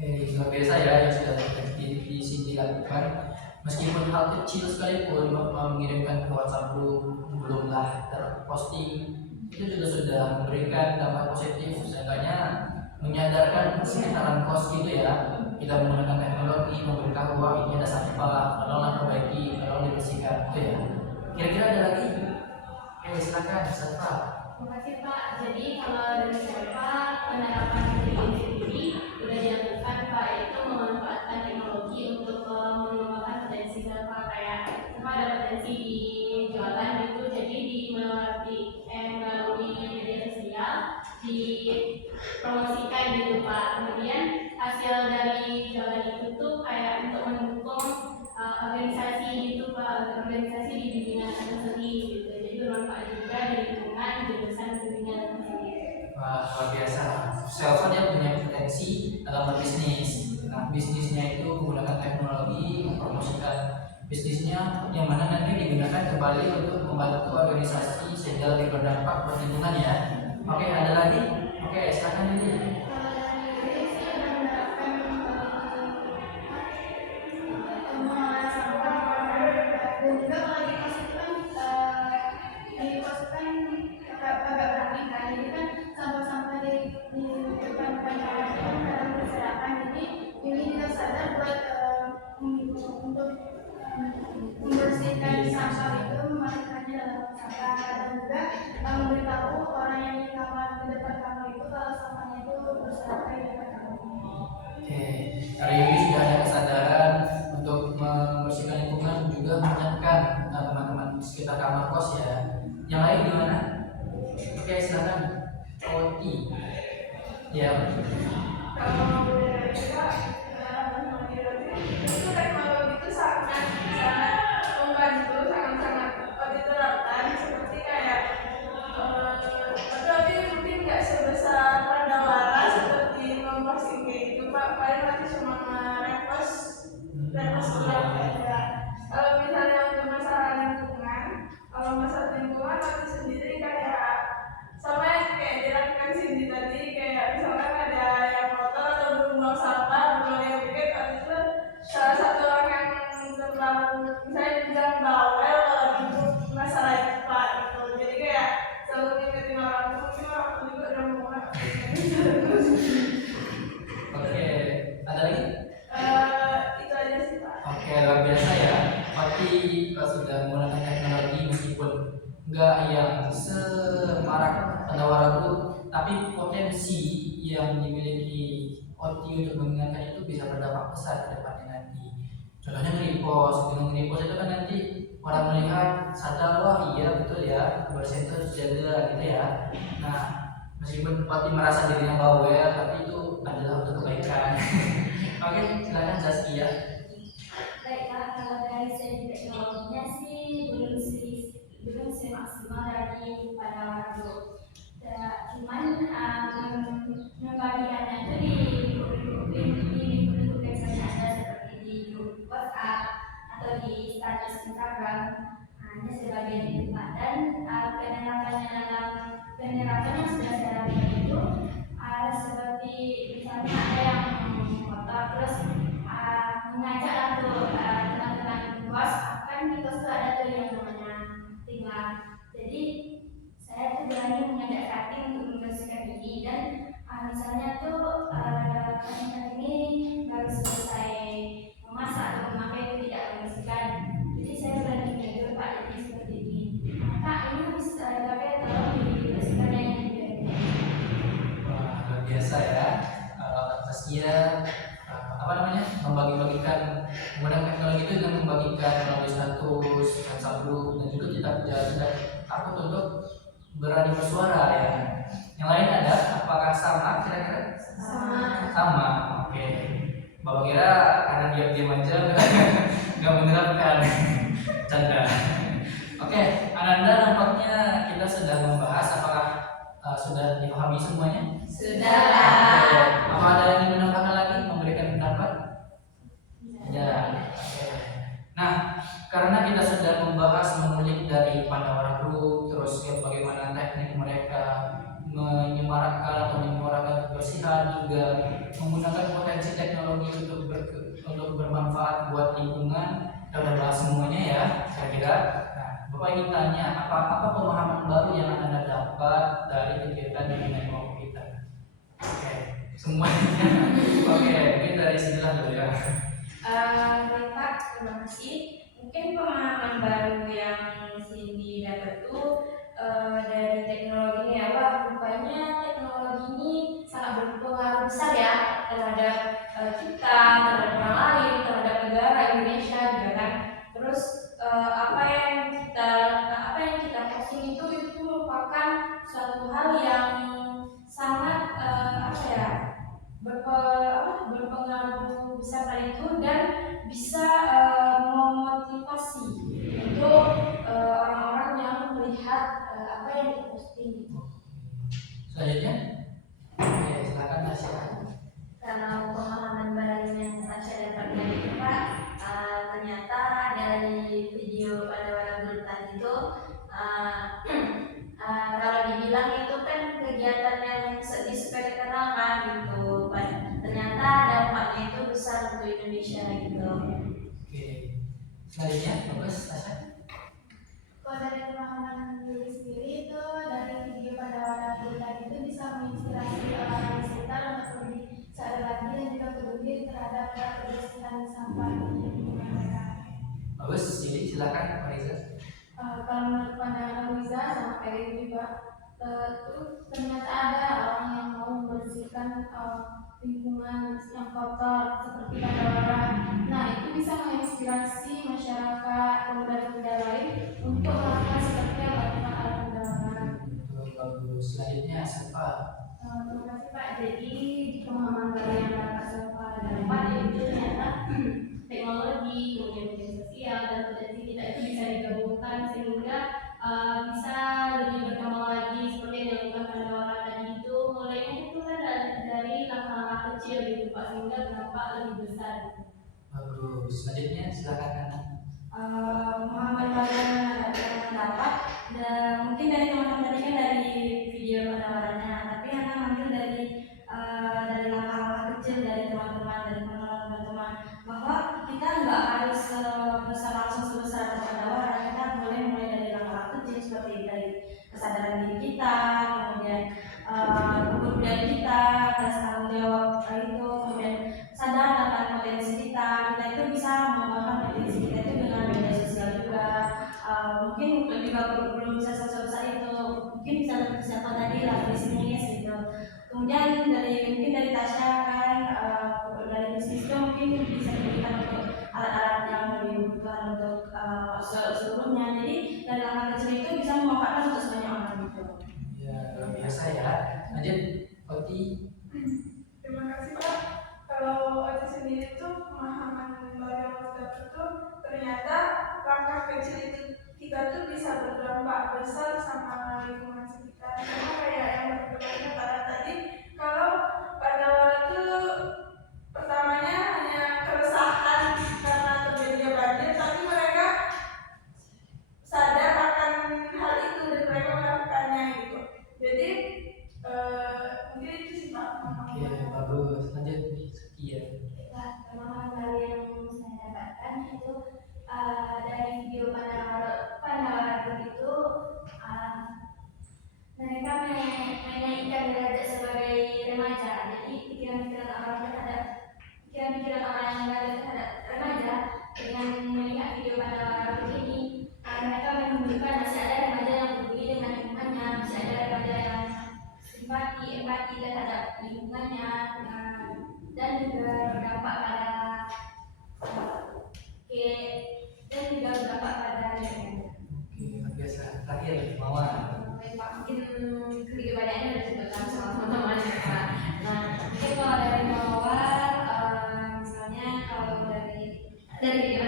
Luar biasa ya yang sudah di sini dilakukan. Meskipun hal kecil sekalipun, mengirimkan ke WhatsApp group belumlah terposting, itu juga sudah memberikan dampak positif. Seenggaknya menyadarkan sekitaran kos gitu ya. Kita menggunakan teknologi, memberitahu bahwa ini ada sampah, tolonglah perbaiki, tolong dibersihkan, gitu ya. Kira-kira ada lagi? Oke, silakan, Safa. Terima kasih Pak. Jadi kalau dari saya penerapan diri sendiri sudah dilakukan Pak, itu memanfaatkan teknologi untuk mengembangkan potensi Safa, kayak Safa ada potensi di jualan gitu, jadi melalui media sosial dipromosikan gitu Pak. Kemudian hasil dari jualan itu tuh kayak untuk mendukung organisasi gitu Pak, organisasi di bimbingan sendiri gitu. Jadi bermanfaat juga di lingkungan jurusan bimbingan sendiri. Wah, luar biasa. Selva dia punya potensi dalam berbisnis. Nah, bisnisnya itu menggunakan teknologi, mempromosikan bisnisnya yang mana nanti digunakan kembali untuk membantu organisasi sehingga lebih berdampak buat lingkungan ya. Oke, ada lagi? Oke, silakan ini. Membersihkan sampah itu, memasukkannya dalam sampah, dan juga memberitahu orang yang di kamar di depan kamar itu kalau sampahnya itu berserakan di depan kamar. Oke, hari ini sudah ada kesadaran untuk membersihkan lingkungan, juga mengingatkan teman-teman sekitar kamar kos ya. Yang lain gimana? Oke, silakan. Oti. Ya. Kalau budaya kita itu teknologi itu sangat membantu, sangat diterapkan, seperti kayak tapi mungkin nggak sebesar Mandawara seperti memposting kayak gitu Pak. Paling nanti cuma repost aja. Kalau misalnya untuk masalah lingkungan, nanti sendiri kayak sama yang kayak dilakukan Cindy tadi, kayak misalkan ada yang kotor atau belum buang sampah, boleh yang dimiliki OT untuk mengingatkan itu bisa berdampak besar ke depannya nanti. Contohnya nge-repost, dengan nge-repost itu kan nanti orang melihat sadar, wah iya betul ya, kebersihan itu harus dijaga gitu ya. Nah, meskipun pasti merasa dirinya bawel, tapi itu adalah untuk kebaikan. Oke, silakan Zaskia. Baiklah, kalau dari segi teknologinya sih belum semaksimal dari pada waktu. Cuman membagikannya itu di lingkup yang saya ada seperti di grup WhatsApp atau di status Instagram, hanya sebagian itu. Dan penerapannya sudah saya lakukan itu seperti misalnya ada yang foto terus mengajak untuk teman-teman bos, kan di bos itu ada tuh yang namanya tinggal. Jadi saya tuh berani mengajak Kati untuk membersihkan ini, dan misalnya tuh kami ini baru selesai memasak atau memakai itu tidak membersihkan. Jadi saya berani menegur Pak, jadi seperti ini. Kak, ini habis pakai tolong dibersihkan yang ini. Wah, luar biasa ya. Zaskia membagi-bagikan menggunakan teknologi itu dengan membagikan melalui status, WhatsApp group, dan juga tidak takut untuk berani bersuara ya. Yang lain ada? Apakah sama kira-kira? Sama. Oke. Bapak kira karena diam-diam aja nggak menerapkan. Canda. Oke, Ananda, nampaknya kita sudah membahas. Apakah sudah dipahami semuanya? Sudah. Oke. Apa ada yang ingin menambahkan lagi, memberikan pendapat? Ya. Oke. Nah, karena kita sudah membahas mengulik dari Pandawara Group, terus bagaimana teknik mereka menyemarakkan atau menyuarakan kebersihan, juga menggunakan potensi teknologi untuk bermanfaat buat lingkungan. Kita udah bahas semuanya ya, kira-kira. Nah, Bapak ingin tanya, apa pemahaman baru yang Anda dapat dari kegiatan di Bina Kelompok kita? Oke, semuanya. Oke, mungkin dari sinilah dulu ya. Pak, terima kasih. Mungkin pemahaman baru yang Cindy dapat tuh dari teknologi ya, wah rupanya teknologi ini sangat berpengaruh besar ya terhadap kita, terhadap orang lain, terhadap negara Indonesia juga kan. Terus apa yang kita posting itu merupakan suatu hal yang sangat berpengaruh besar kali itu, dan bisa memotivasi untuk orang-orang yang melihat apa yang diposting. Selanjutnya, oke, silakan Tasya. Kalau pemahaman baru yang saya dapat dari Pak, ternyata dari video pada waktu tadi itu, kalau dibilang itu kan kegiatan yang disepelekan kan gitu, Pak. Ternyata dampaknya itu besar untuk Indonesia gitu. Oke, selanjutnya, bagus Tasya. Kalau dari pemahaman diri sendiri itu, dari video pada waktu tadi itu bisa menginspirasi orang sekitar untuk lebih sadar lagi dan juga peduli terhadap kebersihan sampah di lingkungan mereka. Bagus, jadi silakan Pak Riza. Kalau menurut pandangan Riza sama kayak juga, itu ternyata ada orang yang mau membersihkan lingkungan yang kotor seperti Pandawara. Nah, itu bisa menginspirasi masyarakat, pemuda-pemuda lain untuk melakukan seperti yang dilakukan oleh Pandawara. Bagus, selanjutnya siapa? Terima kasih Pak. Jadi pemahaman baru yang dapat saya dapat itu ternyata teknologi, kemudian media sosial, dan potensi kita itu bisa digabungkan sehingga bisa lebih berkembang lagi seperti yang dilakukan Pandawara tadi itu. Mulainya itu kan dari langkah-langkah kecil gitu Pak, sehingga berdampak lebih besar. Bagus, selanjutnya silakan Ana. Pemahaman baru yang dapat, dan mungkin dari teman-teman tadi kan dari video Pandawaranya, tapi Hana ngambil dari langkah-langkah kecil dari teman-teman, dari pengalaman teman-teman, bahwa kita nggak harus besar langsung sebesar Pandawara. Kita boleh mulai dari langkah kecil seperti dari kesadaran diri kita, kemudian kepedulian kita, rasa tanggung jawab itu, kemudian sadar akan potensi kita itu bisa mengembangkan potensi kita itu dengan media sosial juga. Mungkin juga belum bisa sebesar itu, mungkin bisa seperti siapa tadi lah bisnis gitu. Kemudian mungkin dari Tasya kan dari bisnis itu mungkin bisa diberikan untuk alat-alat yang lebih kebutuhan untuk seluruhnya. Jadi dari langkah kecil itu bisa memanfaatkan untuk sebanyak orang gitu. Ya, luar biasa ya. Lanjut, Oti. Terima kasih Pak. Kalau Oci sendiri tuh pemahaman lembaga WhatsApp itu ternyata langkah kecil itu kita tuh bisa berdampak besar sama lingkungan sekitar. Karena kayak yang berkembangnya pada tadi, kalau pada waktu pertamanya hanya keresahan karena terjadinya banjir, tapi mereka sadar akan hal itu dan mereka melakukannya gitu. Jadi mungkin itu sih Pak. Oke, bagus. Lanjut, Sekia. Pemahaman baru yang saya dapatkan itu dari video Pandawara itu mereka menaikkan derajat sebagai remaja. Jadi pikiran-pikiran orang yang ada terhadap remaja dengan melihat video Pandawara ini, mereka menunjukkan masih ada remaja yang peduli dengan lingkungannya, masih ada remaja yang empati terhadap lingkungannya, dan juga berdampak pada lingkungan. Oke, luar biasa. Terakhir, Mawar. Mungkin kebanyakan sudah disebutkan sama teman-teman ya Pak. Nah, mungkin kalau dari Mawar, misalnya kalau dari video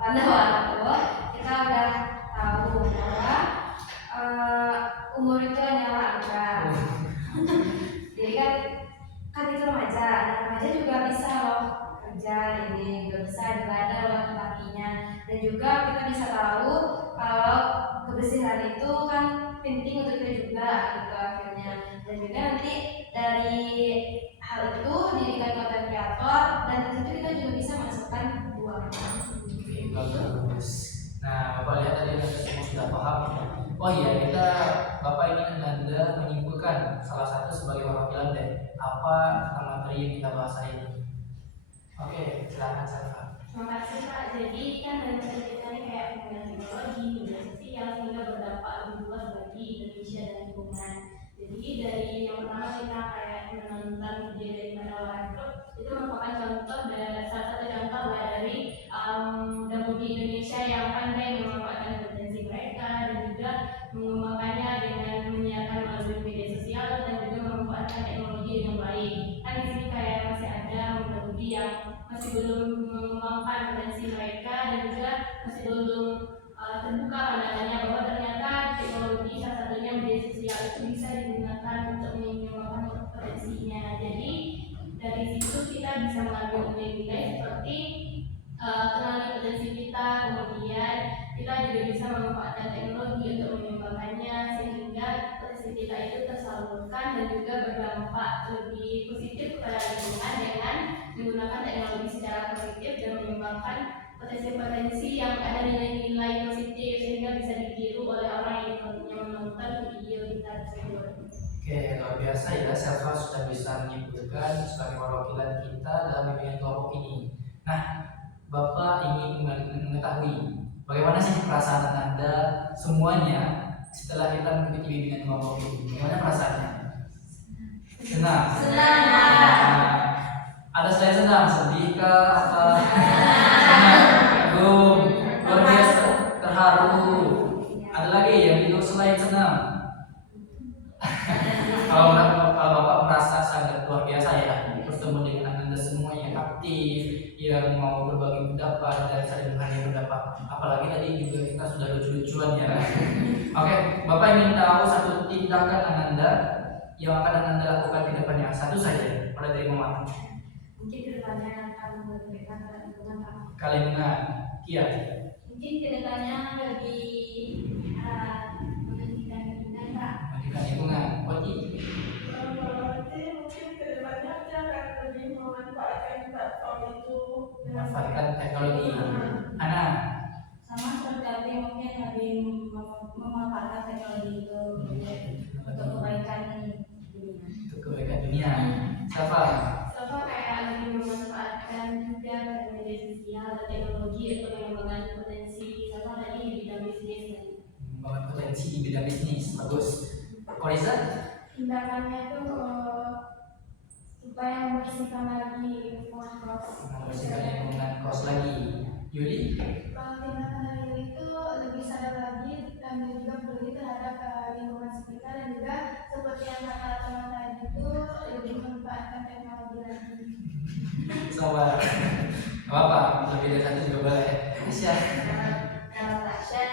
Pandawara itu kita udah tahu bahwa umur itu hanyalah angka. Jadi kan itu remaja. Nah, remaja juga bisa loh kerja ini, juga bisa belajar loh empatinya, dan juga kita bisa tahu kalau kebersihan itu kan penting untuk kita juga gitu akhirnya. Dan juga nanti dari hal itu dijadikan konten kreator, dan tentu kita juga bisa masukkan uang. Oke, bagus. Nah, Bapak lihat tadi Anda semua sudah paham. Oh iya, Bapak ingin Anda menyimpulkan salah satu sebagai perwakilan dari apa materi yang kita bahas hari ini. Oke, silakan Salva. Terima kasih Pak. Jadi kan dari ceritanya kayak penggunaan teknologi, media sosial sehingga berdampak lebih luas bagi Indonesia dan lingkungan. Jadi dari yang pertama kita kayak menonton video dari Pandawara itu merupakan contoh dari salah satu contoh dari muda-mudi Indonesia yang pandai memanfaatkan potensi mereka dan juga mengembangkannya dengan menyiarkan melalui media sosial dan juga memanfaatkan teknologi dengan baik. Kan di sini kayak masih ada muda-mudi yang masih belum mengembangkan potensi mereka dan juga masih belum terbuka pandangannya bahwa ternyata teknologi salah satunya media sosial itu bisa digunakan untuk mengembangkan potensinya. Jadi dari situ kita bisa mengambil nilai-nilai seperti kenali potensi kita, kemudian kita juga bisa memanfaatkan teknologi untuk mengembangkannya sehingga potensi kita itu tersalurkan dan juga berdampak lebih positif kepada lingkungan dengan menggunakan teknologi secara positif dan mengembangkan potensi-potensi yang ada nilai-nilai positif sehingga bisa ditiru oleh orang yang menonton video kita tersebut. Oke, luar biasa ya, Salva sudah bisa menyimpulkan sebagai perwakilan kita dalam bimbingan kelompok ini. Nah, Bapak ingin mengetahui bagaimana sih perasaan Anda semuanya setelah kita mengikuti bimbingan kelompok ini? Bagaimana perasaannya? Senang? Senang. Ada selain senang, sedih kah? Apa? Senang, kagum, luar biasa, terharu. Ada lagi yang itu selain senang? Kalau Bapak merasa sangat luar biasa ya bertemu dengan Anda semua yang aktif, yang mau berbagi pendapat dan saling menghargai pendapat. Apalagi tadi juga kita sudah lucu-lucuan ya. Oke, Bapak ingin tahu satu tindakan Anda yang akan Anda lakukan ke depannya. Satu saja, pada dari Mama. Mungkin kedepannya akan memberikan lingkungan Kalimat, Kia. mungkin kedepannya lebih menghentikan lingkungan Pak. Pendidikan lingkungan, Oti. Berarti mungkin kedepannya dia akan lebih memanfaatkan platform itu Memanfaatkan teknologi. Ana. Sama seperti mungkin lebih memanfaatkan teknologi itu untuk kebaikan dunia. Untuk kebaikan dunia. Siapa? Sama kayak lebih memanfaatkan juga media sosial dan teknologi untuk mengembangkan potensi sama tadi di bidang bisnis tadi. Membangun potensi di bidang bisnis, bagus. Korisa? Tindakannya tuh supaya membersihkan lagi lingkungan kos. Membersihkan lingkungan kos lagi. Yuli? Kalau tindakan dari Yuli itu lebih sadar lagi dan juga peduli terhadap lingkungan sekitar, dan juga seperti yang kata teman tadi itu lebih memanfaatkan teknologi lagi. Sabar. Apa? Lebih dari satu juga boleh. Tasya. Kalau Tasya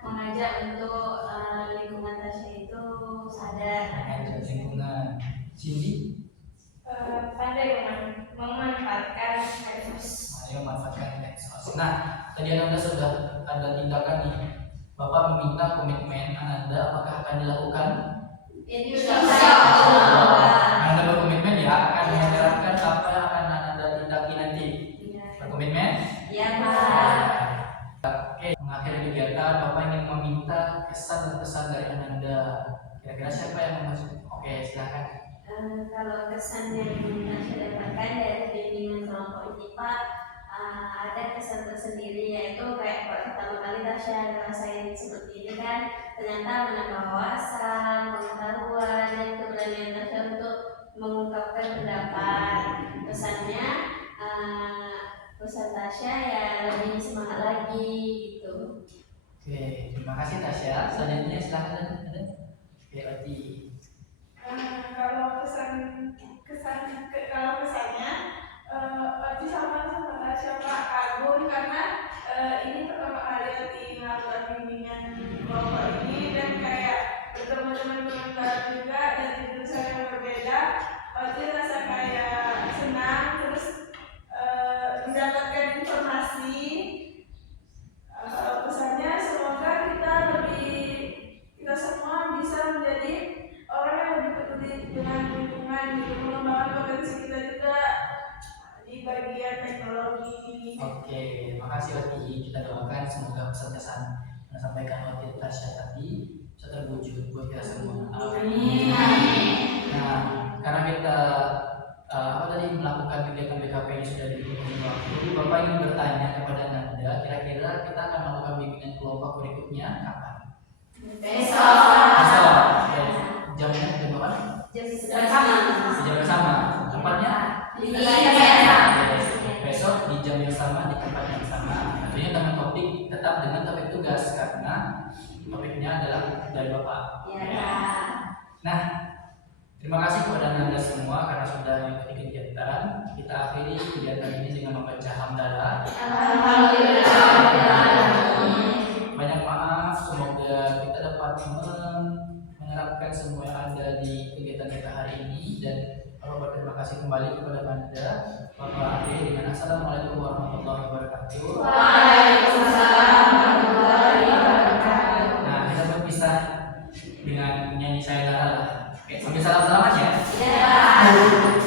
mengajak untuk lingkungan Tasya itu sadar. Mengajak lingkungan. Cindy? Pandai memanfaatkan medsos. Ayo manfaatkan medsos. Nah, tadi Ananda sudah ada tindakan nih. Bapak meminta komitmen Ananda, apakah akan dilakukan? Ananda berkomitmen ya akan menjalankan apa yang akan Ananda tindaki nanti. Berkomitmen? Iya, Pak. Oke, mengakhiri kegiatan, Bapak ingin meminta kesan dan pesan dari Ananda. Kira-kira siapa yang maksud? Oke, silakan. Kalau kesan yang saya dapatkan dari bimbingan kelompok ini, Pak, ada kesan tersendiri, yaitu kayak pertama kali Tasya ngerasain seperti ini kan, ternyata menambah wawasan, pengetahuan, dan keberanian Tasya untuk mengungkapkan pendapat. Pesannya, pesan Tasya ya lebih semangat lagi gitu. Oke, terima kasih Tasya. Selanjutnya silakan ada. Oke, Oti. Kalau kesannya Oci sama Tasya Pak kagum karena ini pertama kali Oci melakukan bimbingan kelompok ini, dan kayak bertemu teman-teman baru juga dari jurusan yang berbeda. Oci rasa kayak senang, terus mendapatkan informasi. Pesannya semoga kita semua bisa menjadi orang yang lebih peduli dengan lingkungan, gitu, mengembangkan potensi kita juga di bagian teknologi. Oke, makasih Oti. Kita doakan semoga pesan-pesan yang disampaikan Oti Tasya tadi bisa terwujud buat kita semua. Amin. Nah, karena kita melakukan kegiatan BKP ini sudah di ujung waktu, Bapak ingin bertanya kepada Nanda, kira-kira kita akan melakukan bimbingan kelompok berikutnya kapan? Besok. Jamnya jam berapa? Jam bersama. Tempatnya? Besok di jam yang sama, di tempat yang sama. Tentunya dengan topik, tetap dengan topik tugas karena topiknya adalah dari Bapak. Nah, terima kasih kepada Anda semua karena sudah mengikuti kegiatan. Kita akhiri kegiatan ini dengan membaca hamdalah. Banyak maaf, semoga kita dapat menerapkan semua yang ada di kegiatan kita hari ini, dan Bapak berterima kasih kembali kepada Anda. Bapak akhiri dengan Assalamualaikum warahmatullahi wabarakatuh. Waalaikumsalam warahmatullahi wabarakatuh. Nah, kita berpisah dengan nyanyi saya Oke, sambil salam-salaman ya. Ya.